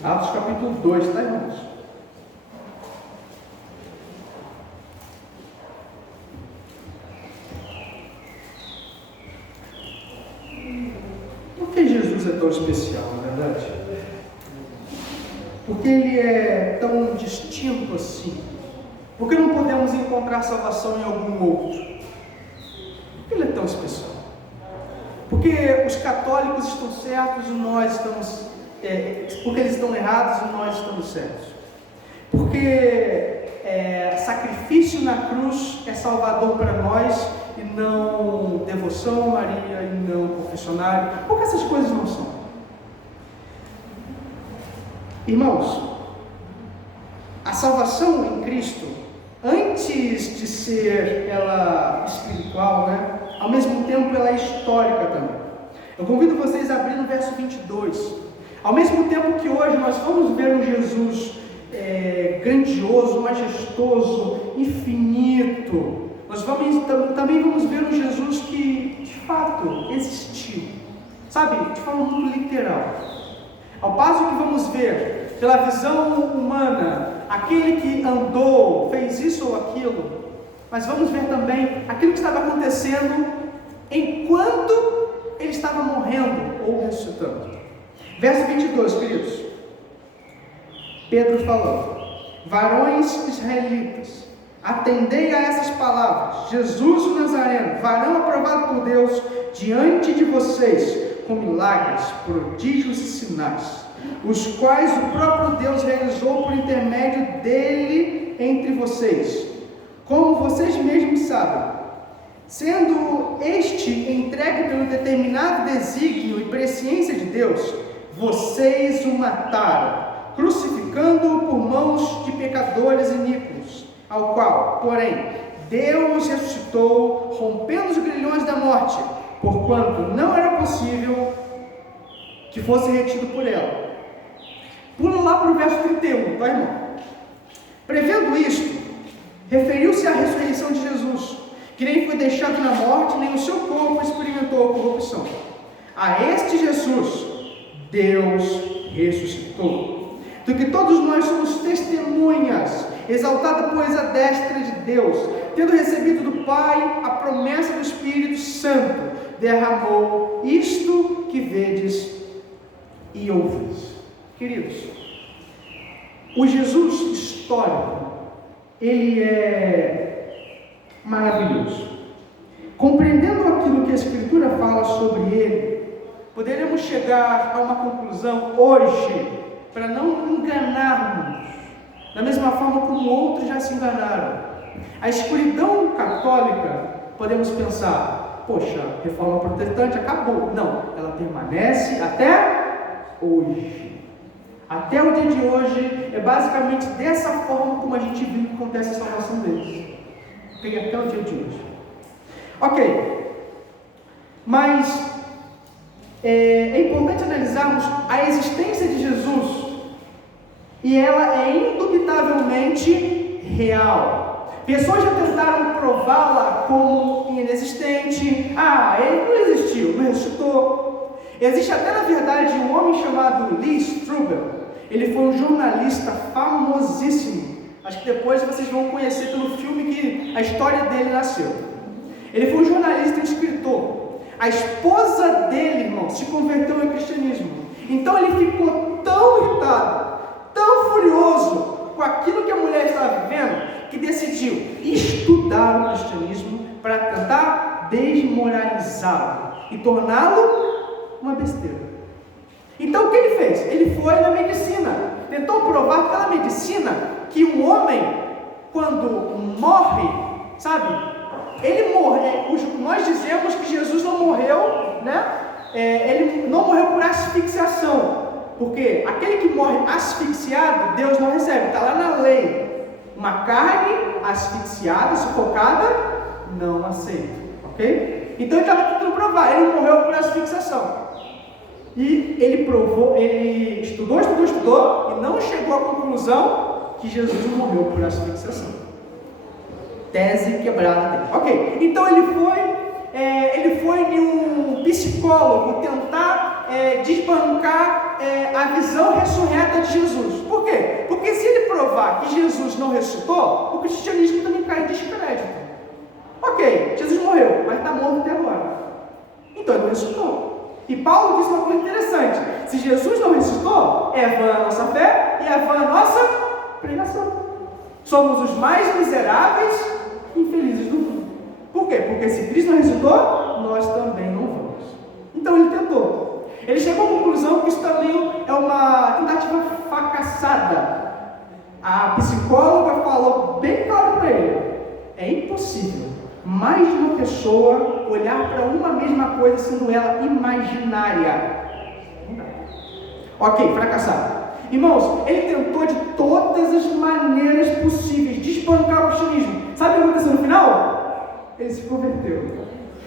Atos capítulo 2, tá, irmãos? Por que Jesus é tão especial, não é verdade? Por que ele é tão distinto assim? Por que não podemos encontrar salvação em algum outro? Por que ele é tão especial? Porque os católicos estão certos e nós estamos... porque eles estão errados e nós estamos certos. Porque sacrifício na cruz é salvador para nós e não devoção a Maria e não confessionário. Porque essas coisas não são. Irmãos, a salvação em Cristo, antes de ser ela espiritual, né? Ao mesmo tempo ela é histórica também. Eu convido vocês a abrir no verso 22. Ao mesmo tempo que hoje nós vamos ver um Jesus grandioso, majestoso, infinito, nós também vamos ver um Jesus que de fato existiu, sabe, de forma muito literal. Ao passo que vamos ver, pela visão humana, aquele que andou, fez isso ou aquilo, mas vamos ver também aquilo que estava acontecendo enquanto ele estava morrendo ou ressuscitando. Verso 22, queridos. Pedro falando: varões israelitas, atendei a essas palavras. Jesus o Nazareno, varão aprovado por Deus diante de vocês, com milagres, prodígios e sinais, os quais o próprio Deus realizou por intermédio dele entre vocês, como vocês mesmos sabem, sendo este entregue pelo determinado desígnio e presciência de Deus, vocês o mataram, crucificando-o por mãos de pecadores iníquos, ao qual, porém, Deus ressuscitou, rompendo os grilhões da morte, porquanto não era possível que fosse retido por ela. Pula lá para o verso 31, vai, irmão. Prevendo isto, referiu-se à ressurreição de Jesus, que nem foi deixado na morte, nem o seu corpo experimentou a corrupção. A este Jesus, Deus ressuscitou, do que todos nós somos testemunhas, exaltado pois a destra de Deus, tendo recebido do Pai a promessa do Espírito Santo, derramou isto que vedes e ouvis. Queridos, o Jesus histórico, ele é maravilhoso. Compreendendo aquilo que a Escritura fala sobre ele, poderemos chegar a uma conclusão hoje, para não enganarmos, da mesma forma como outros já se enganaram. A escuridão católica, podemos pensar, poxa, reforma protestante acabou. Não, ela permanece até hoje. Até o dia de hoje, é basicamente dessa forma como a gente viu que acontece a salvação deles. Ok? Até o dia de hoje. Ok. Mas é importante analisarmos a existência de Jesus, e ela é indubitavelmente real. Pessoas já tentaram prová-la como inexistente. Ele não existiu, não ressuscitou. Existe até, na verdade, um homem chamado Lee Strobel. Ele foi um jornalista famosíssimo. Acho que depois vocês vão conhecer pelo filme que a história dele nasceu. Ele foi um jornalista e um escritor. A esposa dele, irmão, se converteu ao cristianismo. Então ele ficou tão irritado, tão furioso com aquilo que a mulher estava vivendo, que decidiu estudar o cristianismo para tentar desmoralizá-lo e torná-lo uma besteira. Então o que ele fez? Ele foi na medicina, tentou provar pela medicina que um homem, quando morre, sabe, ele morre. Nós dizemos que Jesus não morreu, né? Ele não morreu por asfixiação, porque aquele que morre asfixiado, Deus não recebe, está lá na lei. Uma carne asfixiada, sufocada, não aceita, ok? Então ele estava tentando provar, ele não morreu por asfixiação. E ele provou, ele estudou e não chegou à conclusão que Jesus não morreu por asfixiação. Tese quebrada dele. Ok, então ele foi em um psicólogo tentar desbancar a visão ressurreta de Jesus. Por quê? Porque se ele provar que Jesus não ressuscitou, o cristianismo também cai em descrédito. Ok, Jesus morreu, mas está morto até agora. Então ele não ressuscitou. E Paulo disse uma coisa interessante: se Jesus não ressuscitou, é vã a nossa fé e é vã a nossa pregação. Somos os mais miseráveis e infelizes do mundo. Por quê? Porque se Cristo não ressuscitou, nós também não vamos. Então ele tentou. Ele chegou à conclusão que isso também é uma tentativa fracassada. A psicóloga falou bem claro para ele: é impossível mais de uma pessoa olhar para uma mesma coisa sendo ela imaginária. Ok, fracassado. Irmãos, ele tentou de todas as maneiras possíveis desbancar o cristianismo. Sabe o que aconteceu no final? Ele se converteu.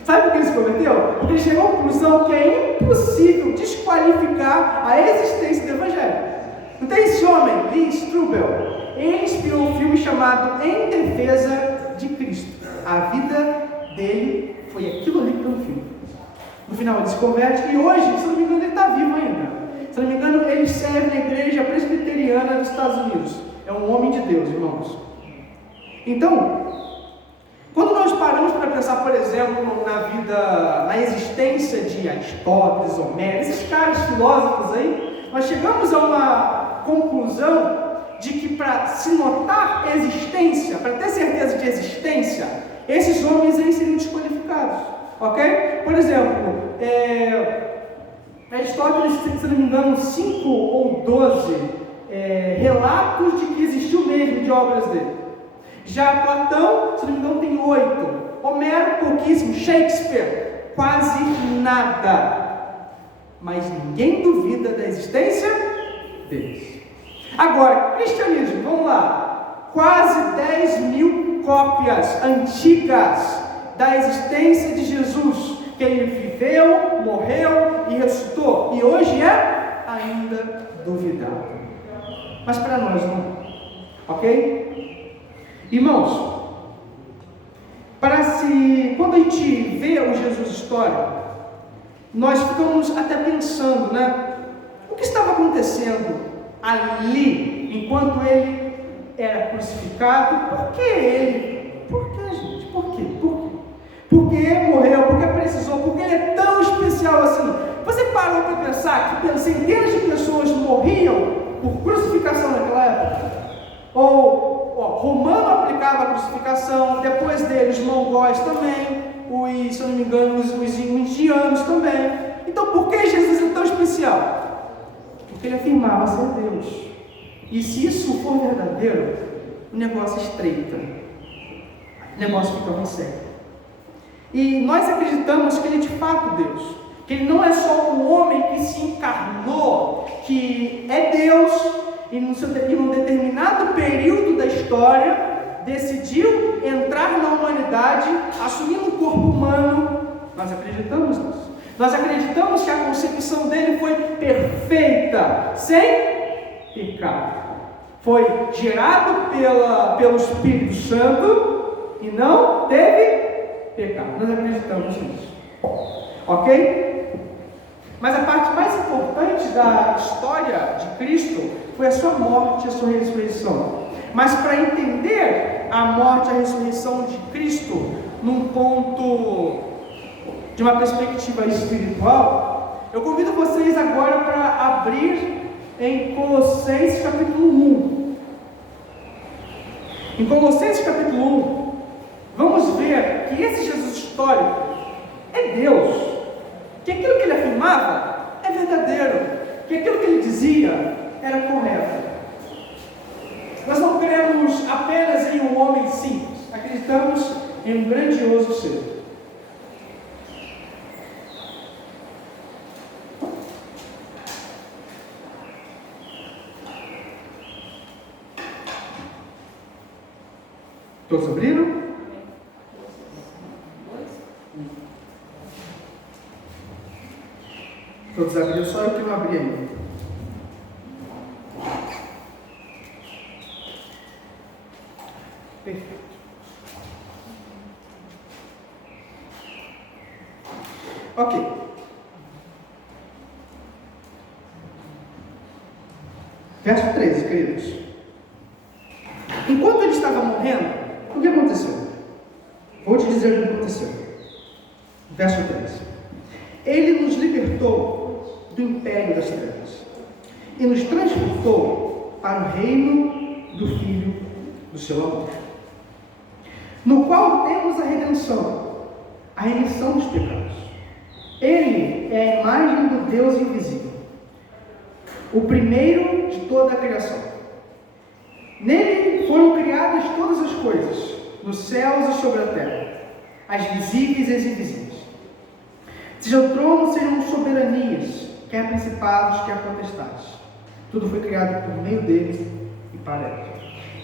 Sabe por que ele se converteu? Porque ele chegou à conclusão que é impossível desqualificar a existência do Evangelho. Não tem esse homem, Lee Strobel? Ele inspirou um filme chamado Em Defesa de Cristo. A vida dele foi aquilo ali que está no filme. No final ele se converte e hoje, se não me engano, ele está vivo ainda. Se não me engano, ele serve na igreja presbiteriana dos Estados Unidos. É um homem de Deus, irmãos. Então, quando nós paramos para pensar, por exemplo, na existência de Aristóteles, Homero, esses caras filósofos aí, nós chegamos a uma conclusão de que para se notar existência, para ter certeza de existência, esses homens aí seriam desqualificados, ok? Por exemplo, Aristóteles, se não me engano, 5 ou 12 relatos de que existiu mesmo de obras dele. Já Platão, se não me engano, tem 8. Homero, pouquíssimo. Shakespeare, quase nada. Mas ninguém duvida da existência deles. Agora, cristianismo, vamos lá. Quase 10.000 cópias antigas da existência de Jesus, que ele viveu, morreu e ressuscitou, e hoje é ainda duvidado. Mas para nós não, ok? Irmãos, quando a gente vê o Jesus histórico, nós ficamos até pensando, né? O que estava acontecendo ali, enquanto ele era crucificado? Por que ele? Por que, gente? Por quê? Por que morreu? Por que precisou? Por que ele é tão especial assim? Você parou para pensar que centenas de pessoas morriam por crucificação naquela época? Romano aplicava a crucificação, depois deles os mongóis também, se eu não me engano, os indianos também. Então por que Jesus é tão especial? Porque ele afirmava ser Deus. E se isso for verdadeiro, o negócio estreita, o negócio fica muito sério. E nós acreditamos que ele é de fato Deus, que ele não é só um homem que se encarnou, que é Deus e num determinado período da história decidiu entrar na humanidade, assumindo um corpo humano. Nós acreditamos nisso. Nós acreditamos que a concepção dele foi perfeita, sem pecado. Foi gerado pelo Espírito Santo e não teve pecado. Nós acreditamos nisso. Ok? Mas a parte mais importante da história de Cristo foi a sua morte e a sua ressurreição. Mas para entender a morte e a ressurreição de Cristo num ponto de uma perspectiva espiritual, eu convido vocês agora para abrir em Colossenses capítulo 1. Em Colossenses capítulo 1, vamos ver que esse Jesus histórico é Deus, que aquilo que ele afirmava é verdadeiro, que aquilo que ele dizia era correto. Nós não cremos apenas em um homem simples, acreditamos em um grandioso ser. Todos abriram? Todos abriram, só eu que não abri ainda. Perfeito. Ok. Verso 13, queridos. Enquanto ele estava morrendo, o que aconteceu? Vou te dizer o que aconteceu. Verso 13. Ele nos libertou do império das trevas e nos transportou para o reino do Filho do seu amor, no qual temos a redenção, a remissão dos pecados. Ele é a imagem do Deus invisível, o primeiro de toda a criação. Nele foram criadas todas as coisas, nos céus e sobre a terra, as visíveis e as invisíveis. Seja o trono, sejam soberanias, quer principados, quer potestades. Tudo foi criado por meio dele e para ele.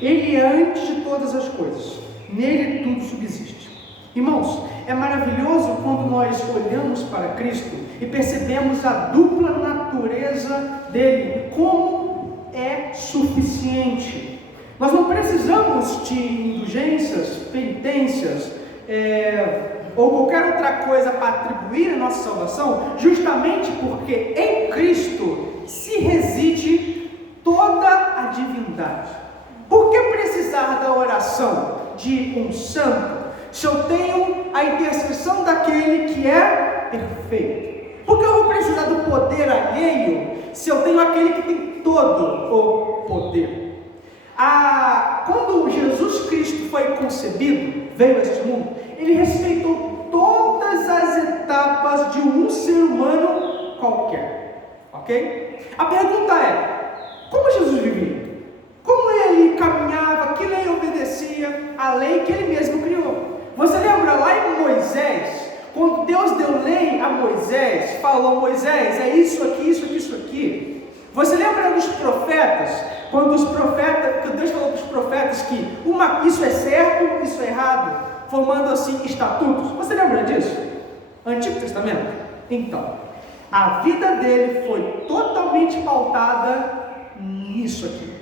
Ele é antes de todas as coisas, nele tudo subsiste. Irmãos, é maravilhoso quando nós olhamos para Cristo e percebemos a dupla natureza dele, como é suficiente. Nós não precisamos de indulgências, penitências, ou qualquer outra coisa para atribuir a nossa salvação, justamente porque em Cristo se reside toda a divindade. Por que precisar da oração de um santo, se eu tenho a intercessão daquele que é perfeito? Por que eu vou precisar do poder alheio, se eu tenho aquele que tem todo o poder? Quando Jesus Cristo foi concebido, veio a este mundo, ele respeitou todas as etapas de um ser humano qualquer, ok? A pergunta é, como Jesus vivia? Como ele caminhava? Que lei obedecia? A lei que ele mesmo criou. Você lembra lá em Moisés, quando Deus deu lei a Moisés, falou: Moisés, é isso aqui, isso aqui, isso aqui. Você lembra dos profetas, quando Deus falou para os profetas que isso é certo, isso é errado, formando assim estatutos? Você lembra disso? Antigo Testamento? Então, a vida dele foi totalmente pautada nisso aqui,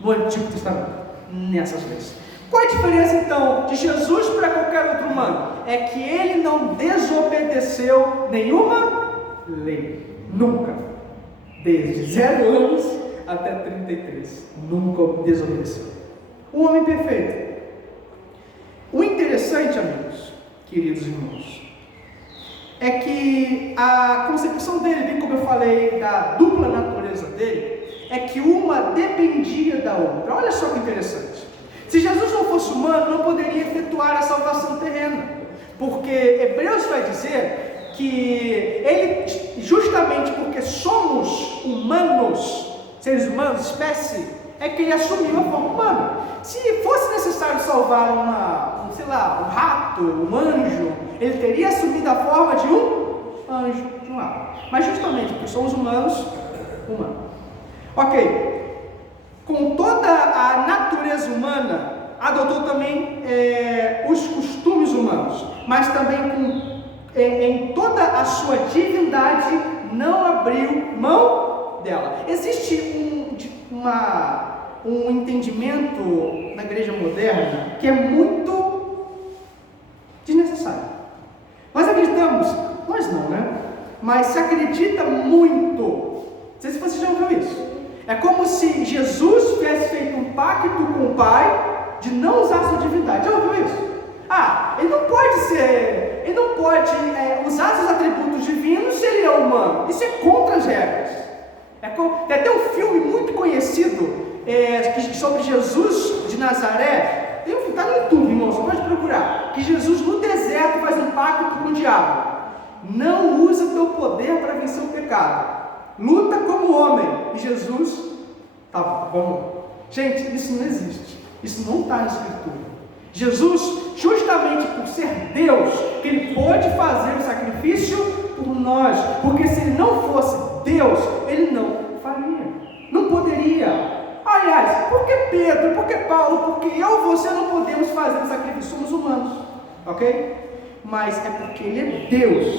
no Antigo Testamento, nessas leis. Qual a diferença então de Jesus para qualquer outro humano? É que ele não desobedeceu nenhuma lei, nunca, desde 0 anos até 33, nunca desobedeceu. Um homem perfeito. O interessante, amigos, queridos irmãos, é que a concepção dele, bem como eu falei, da dupla natureza dele, é que uma dependia da outra. Olha só que interessante. Se Jesus não fosse humano, não poderia efetuar a salvação terrena, porque Hebreus vai dizer que ele, justamente porque somos humanos, seres humanos, espécie, é que ele assumiu a forma humana. Se fosse necessário salvar um rato, um anjo, ele teria assumido a forma de um anjo, de um rato. Mas justamente porque somos humanos. Ok. Com toda a natureza humana, adotou também os costumes humanos, mas também em toda a sua divindade não abriu mão dela. Existe um entendimento na igreja moderna que é muito desnecessário. Nós acreditamos, nós não, né? Mas se acredita muito. Não sei se você já ouviu isso. É como se Jesus tivesse feito um pacto com o Pai de não usar sua divindade. Já ouviu isso? Ele não pode usar seus atributos divinos se ele é humano. Isso é contra as regras. Tem até um filme muito conhecido sobre Jesus de Nazaré. Está no YouTube, irmão, você pode procurar. Que Jesus no deserto faz um pacto com o diabo. Não usa teu poder para vencer o pecado. Luta como homem. E Jesus, tá bom, vamos. Gente, isso não existe. Isso não está na Escritura. Jesus, justamente por ser Deus, que Ele pôde fazer o sacrifício por nós. Porque se Ele não fosse Deus, Ele não faria. Não poderia. Aliás, por que Pedro, por que Paulo, porque eu e você não podemos fazer o sacrifício? Somos humanos. Ok? Mas é porque Ele é Deus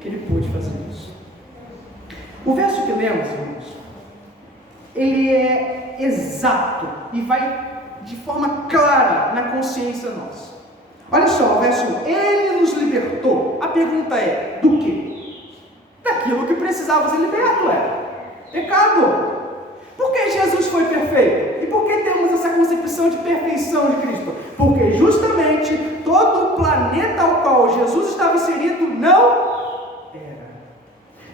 que Ele pôde fazer isso. O verso que lemos, irmãos, ele é exato e vai de forma clara na consciência nossa. Olha só, o verso 1. Ele nos libertou. A pergunta é, do quê? Daquilo que precisava ser liberto, pecado. Por que Jesus foi perfeito? E por que temos essa concepção de perfeição de Cristo? Porque justamente todo o planeta ao qual Jesus estava inserido não era.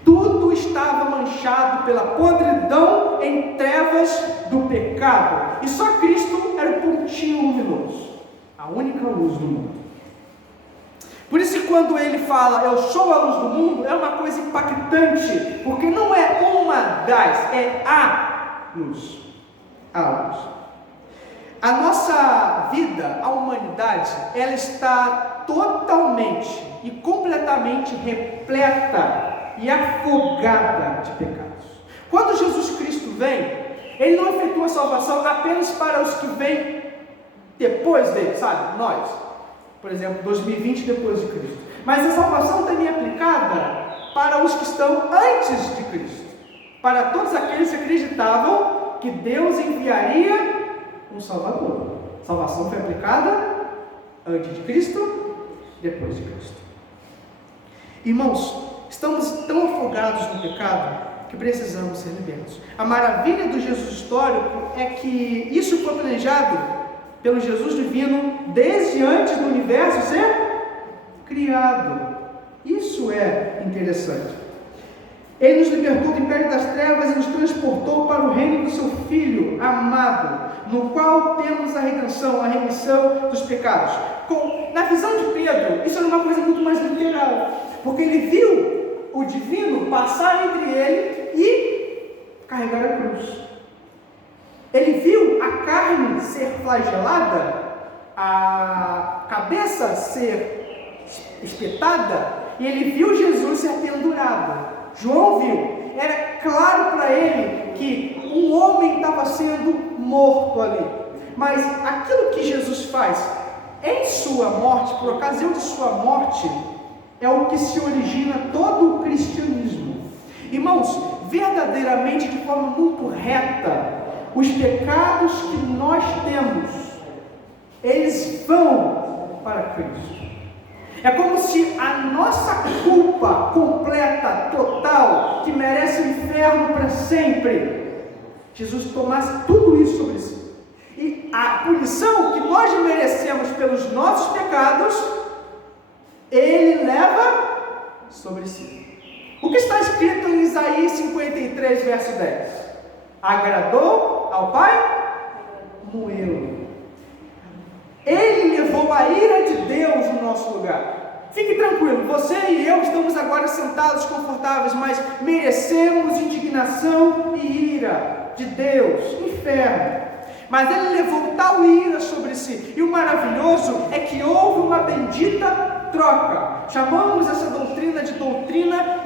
Tudo estava manchado pela podridão em trevas do pecado. E só Cristo era o pontinho luminoso, a única luz do mundo. Por isso que quando ele fala, eu sou a luz do mundo, é uma coisa impactante, porque não é uma das, é a luz. A luz. A nossa vida, a humanidade, ela está totalmente e completamente repleta e afogada de pecados. Quando Jesus Cristo vem, ele não efetua a salvação apenas para os que vêm depois dele, sabe? Nós. Por exemplo, 2020 depois de Cristo. Mas a salvação também é aplicada para os que estão antes de Cristo. Para todos aqueles que acreditavam que Deus enviaria um Salvador. A salvação foi aplicada antes de Cristo, depois de Cristo. Irmãos, estamos tão afogados no pecado que precisamos ser libertos. A maravilha do Jesus histórico é que isso foi planejado pelo Jesus divino desde antes do universo ser criado. Isso é interessante. Ele nos libertou do império das trevas e nos transportou para o reino do seu Filho amado, no qual temos a redenção, a remissão dos pecados. Na visão de Pedro, isso era uma coisa muito mais literal, porque ele viu o divino passar entre ele e carregar a cruz. Ele viu a carne ser flagelada, a cabeça ser espetada, e ele viu Jesus ser pendurado. João viu. Era claro para ele que um homem estava sendo morto ali. Mas aquilo que Jesus faz em sua morte, por ocasião de sua morte, é o que se origina todo o cristianismo. Irmãos, verdadeiramente, de forma muito reta, os pecados que nós temos, eles vão para Cristo. É como se a nossa culpa completa, total, que merece o inferno para sempre, Jesus tomasse tudo isso sobre si. E a punição que nós merecemos pelos nossos pecados, Ele leva sobre si. O que está escrito em Isaías 53, verso 10? Agradou ao Pai? Moeu. Ele levou a ira de Deus no nosso lugar. Fique tranquilo, você e eu estamos agora sentados confortáveis, mas merecemos indignação e ira de Deus, inferno. Mas ele levou tal ira sobre si. E o maravilhoso é que houve uma bendita troca. Chamamos essa doutrina de doutrina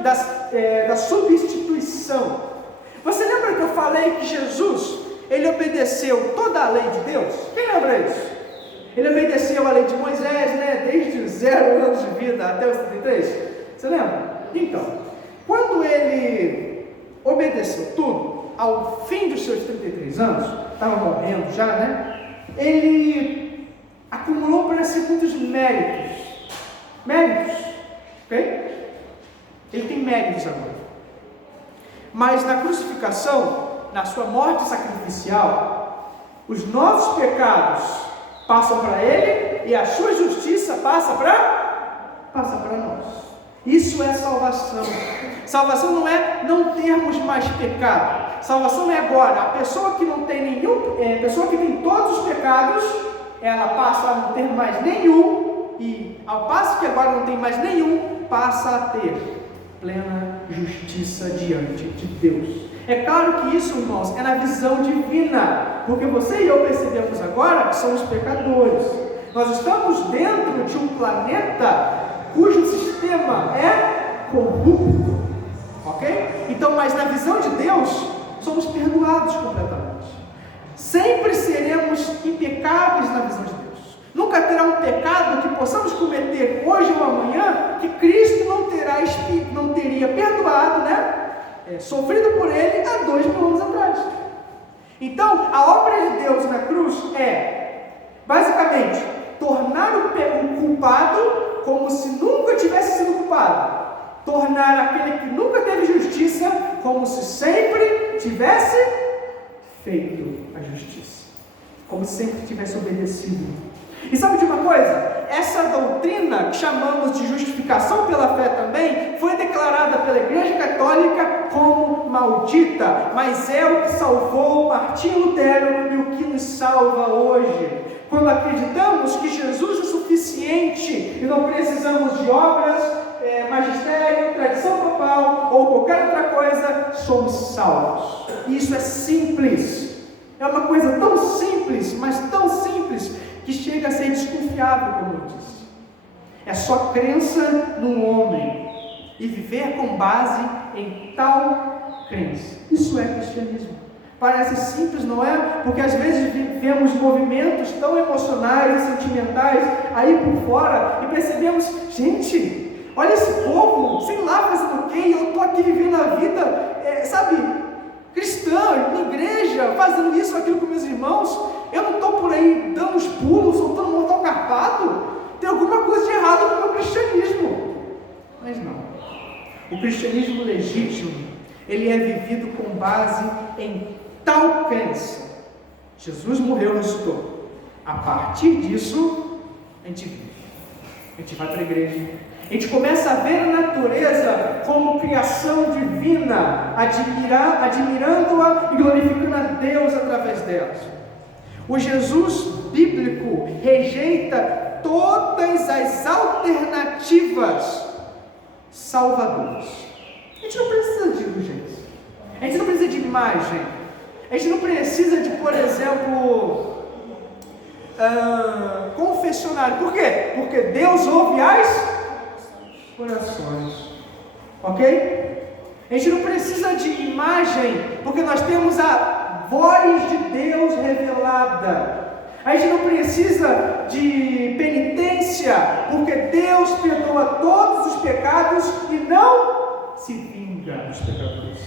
da substituição. Você lembra que eu falei que Jesus, ele obedeceu toda a lei de Deus? Quem lembra isso? Ele obedeceu a lei de Moisés, né? Desde os 0 anos de vida até os 33. Você lembra? Então, quando ele obedeceu tudo, ao fim dos seus 33 anos, estava morrendo já, né? Ele acumulou para si muitos méritos. Méritos, ok? Ele tem méritos agora. Mas na crucificação, na sua morte sacrificial, os nossos pecados passam para Ele e a sua justiça passa para nós. Isso é salvação. Salvação não é não termos mais pecado. Salvação é agora a pessoa que não tem pessoa que tem todos os pecados, ela passa a não ter mais nenhum, e ao passo que agora não tem mais nenhum, passa a ter plena justiça diante de Deus. É claro que isso, irmãos, é na visão divina, porque você e eu percebemos agora que somos pecadores. Nós estamos dentro de um planeta cujo sistema é corrupto, ok? Então, mas na visão de Deus, somos perdoados completamente. Sempre seremos impecáveis na visão de Deus. Nunca terá um pecado que possamos cometer hoje ou amanhã que Cristo não teria perdoado, né? Sofrido por Ele há 2000 anos atrás. Então, a obra de Deus na cruz é, basicamente, tornar o culpado como se nunca tivesse sido culpado. Tornar aquele que nunca teve justiça como se sempre tivesse feito a justiça, como se sempre tivesse obedecido. E sabe de uma coisa? Essa doutrina que chamamos de justificação pela fé também foi declarada pela Igreja Católica como maldita, mas é o que salvou Martinho Lutero e o que nos salva hoje. Quando acreditamos que Jesus é suficiente e não precisamos de obras, magistério, tradição papal ou qualquer outra coisa, somos salvos. E isso é simples. É uma coisa tão simples, mas tão simples, que chega a ser desconfiável, como eu disse. É só crença no homem e viver com base em tal crença. Isso é cristianismo. Parece simples, não é? Porque às vezes vemos movimentos tão emocionais e sentimentais aí por fora e percebemos, gente, olha esse povo, sei lá fazendo o quê, e eu estou aqui vivendo a vida, cristã, na igreja, fazendo isso, aquilo com meus irmãos. Eu não estou por aí dando os pulos, soltando um mortal carpado. Tem alguma coisa de errado com o meu cristianismo. Mas não. O cristianismo legítimo, ele é vivido com base em tal crença. Jesus morreu e ressuscitou. A partir disso, a gente vive. A gente vai para a igreja. A gente começa a ver a natureza como criação divina, admirando-a e glorificando a Deus através delas. O Jesus bíblico rejeita todas as alternativas salvadoras. A gente não precisa de urgência, a gente não precisa de imagem, a gente não precisa de, por exemplo, confessionário. Por quê? Porque Deus ouve as corações, ok? A gente não precisa de imagem, porque nós temos a voz de Deus revelada. A gente não precisa de penitência, porque Deus perdoa todos os pecados e não se vinga dos pecadores.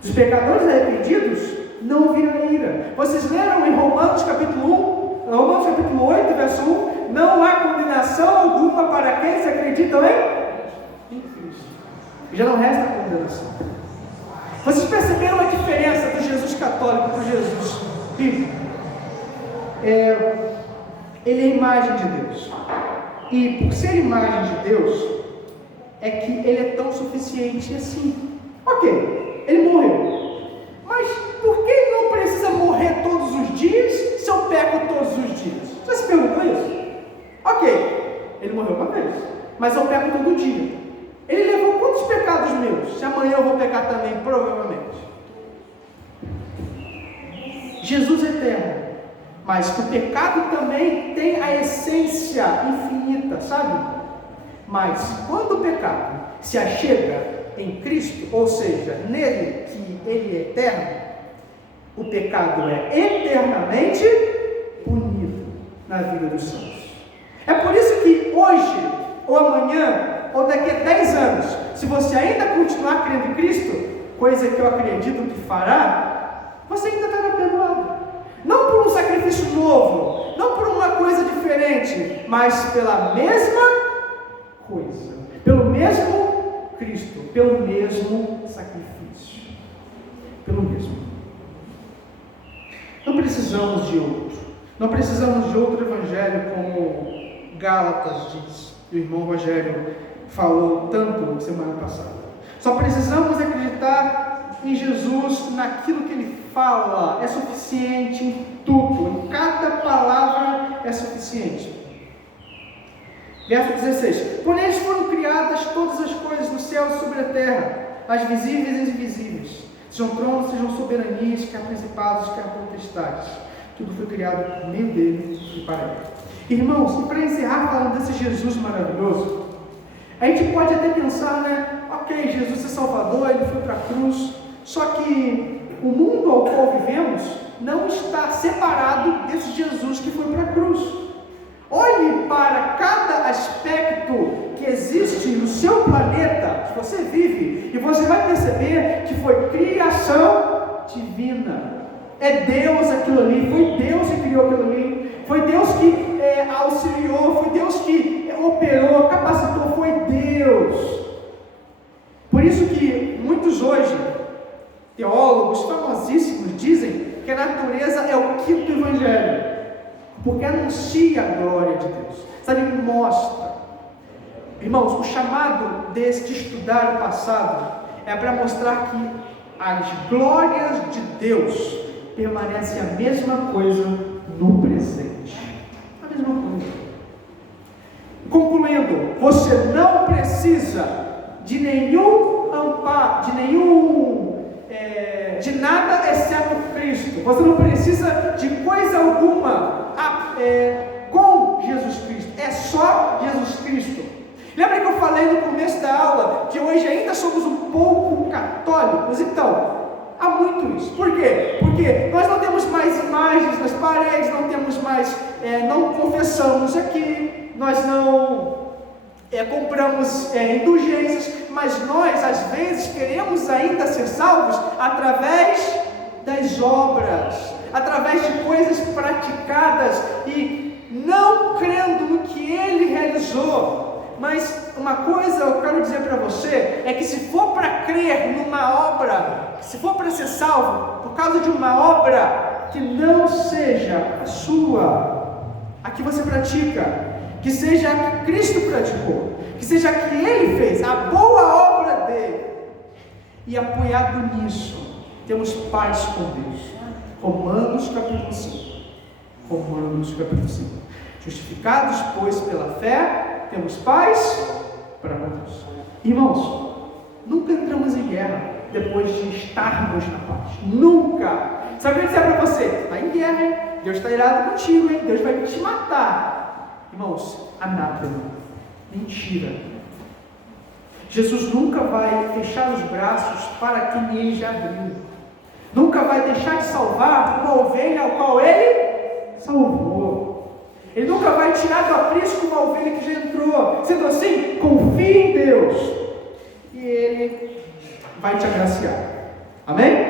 Os pecadores arrependidos não viram ira. Vocês leram em Romanos capítulo 1, Romanos capítulo 8, verso 1, não há condenação alguma para quem se acreditam em Cristo. Já não resta condenação. Vocês perceberam a diferença do Jesus católico para o Jesus bíblico? Ele é a imagem de Deus. E por ser imagem de Deus, é que ele é tão suficiente assim. Ok, ele morreu. Mas por que ele não precisa morrer todos os dias se eu peco todos os dias? Você se perguntou isso? Ok, ele morreu uma vez, mas eu peco todo dia. Ele levou quantos pecados meus? Se amanhã eu vou pecar também, provavelmente. Jesus é eterno, mas o pecado também tem a essência infinita, sabe? Mas quando o pecado se achega em Cristo, ou seja, nele que ele é eterno, o pecado é eternamente punido na vida dos santos. É por isso que hoje, ou amanhã, ou daqui a 10 anos, se você ainda continuar crendo em Cristo, coisa que eu acredito que fará, você ainda estará perdoado. Não por um sacrifício novo, não por uma coisa diferente, mas pela mesma coisa, pelo mesmo Cristo, pelo mesmo sacrifício, pelo mesmo. Não precisamos de outro, não precisamos de outro evangelho como Gálatas diz, o irmão Rogério falou tanto semana passada. Só precisamos acreditar em Jesus, naquilo que ele fala, é suficiente em tudo, em cada palavra é suficiente. Verso 16: por eles foram criadas todas as coisas no céu e sobre a terra, as visíveis e as invisíveis, sejam tronos, sejam soberanias, quer principados, quer potestades, tudo foi criado por meio dele e para ele. Irmãos, e para encerrar falando desse Jesus maravilhoso, a gente pode até pensar, ok, Jesus é Salvador, ele foi para a cruz, só que o mundo ao qual vivemos não está separado desse Jesus que foi para a cruz. Olhe para cada aspecto que existe no seu planeta, que você vive, e você vai perceber que foi criação divina. É Deus aquilo ali, foi Deus que criou aquilo ali, foi Deus que auxiliou, foi Deus que operou, capacitou, foi Deus. Por isso que muitos hoje teólogos famosíssimos dizem que a natureza é o quinto evangelho, porque anuncia a glória de Deus, sabe, mostra. Irmãos, o chamado de estudar o passado é para mostrar que as glórias de Deus permanecem a mesma coisa no presente. A mesma coisa. Concluindo, você não precisa de nenhum amparo, de nada exceto Cristo. Você não precisa de coisa alguma com Jesus Cristo. É só Jesus Cristo. Lembra que eu falei no começo da aula que hoje ainda somos um pouco católicos? Então, há muito isso. Por quê? Porque nós não temos mais imagens nas paredes, não temos mais, não confessamos aqui, nós não compramos indulgências, mas nós às vezes queremos ainda ser salvos através das obras, através de coisas praticadas e não crendo no que Ele realizou. Mas uma coisa eu quero dizer para você, é que se for para crer numa obra, se for para ser salvo por causa de uma obra que não seja a sua, a que você pratica, que seja a que Cristo praticou, que seja a que Ele fez, a boa obra dele, e apoiado nisso, temos paz com Deus. Romanos capítulo 5. Romanos capítulo 5. Justificados, pois, pela fé, temos paz para com Deus. Irmãos, nunca entramos em guerra depois de estarmos na paz. Nunca. Sabe o que eu dizer para você? Está em guerra, hein? Deus está irado contigo, hein? Deus vai te matar. Irmãos, anátema. Mentira. Jesus nunca vai fechar os braços para quem Ele já abriu. Nunca vai deixar de salvar uma ovelha ao qual Ele salvou. Ele nunca vai tirar do aprisco uma ovelha que já entrou. Sendo assim, confie em Deus e Ele vai te agraciar. Amém?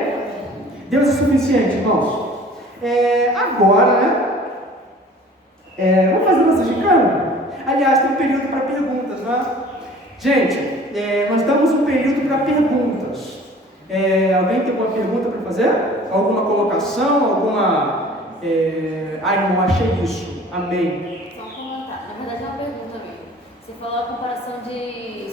Deus é suficiente, irmãos. Agora, né? Vamos fazer nossa gincana? Aliás, tem um período para perguntas, né? Gente, nós damos um período para perguntas. Alguém tem alguma pergunta para fazer? Alguma colocação? Alguma... não achei isso. Amém. Só um comentário. Na verdade é uma pergunta mesmo. Você falou a comparação de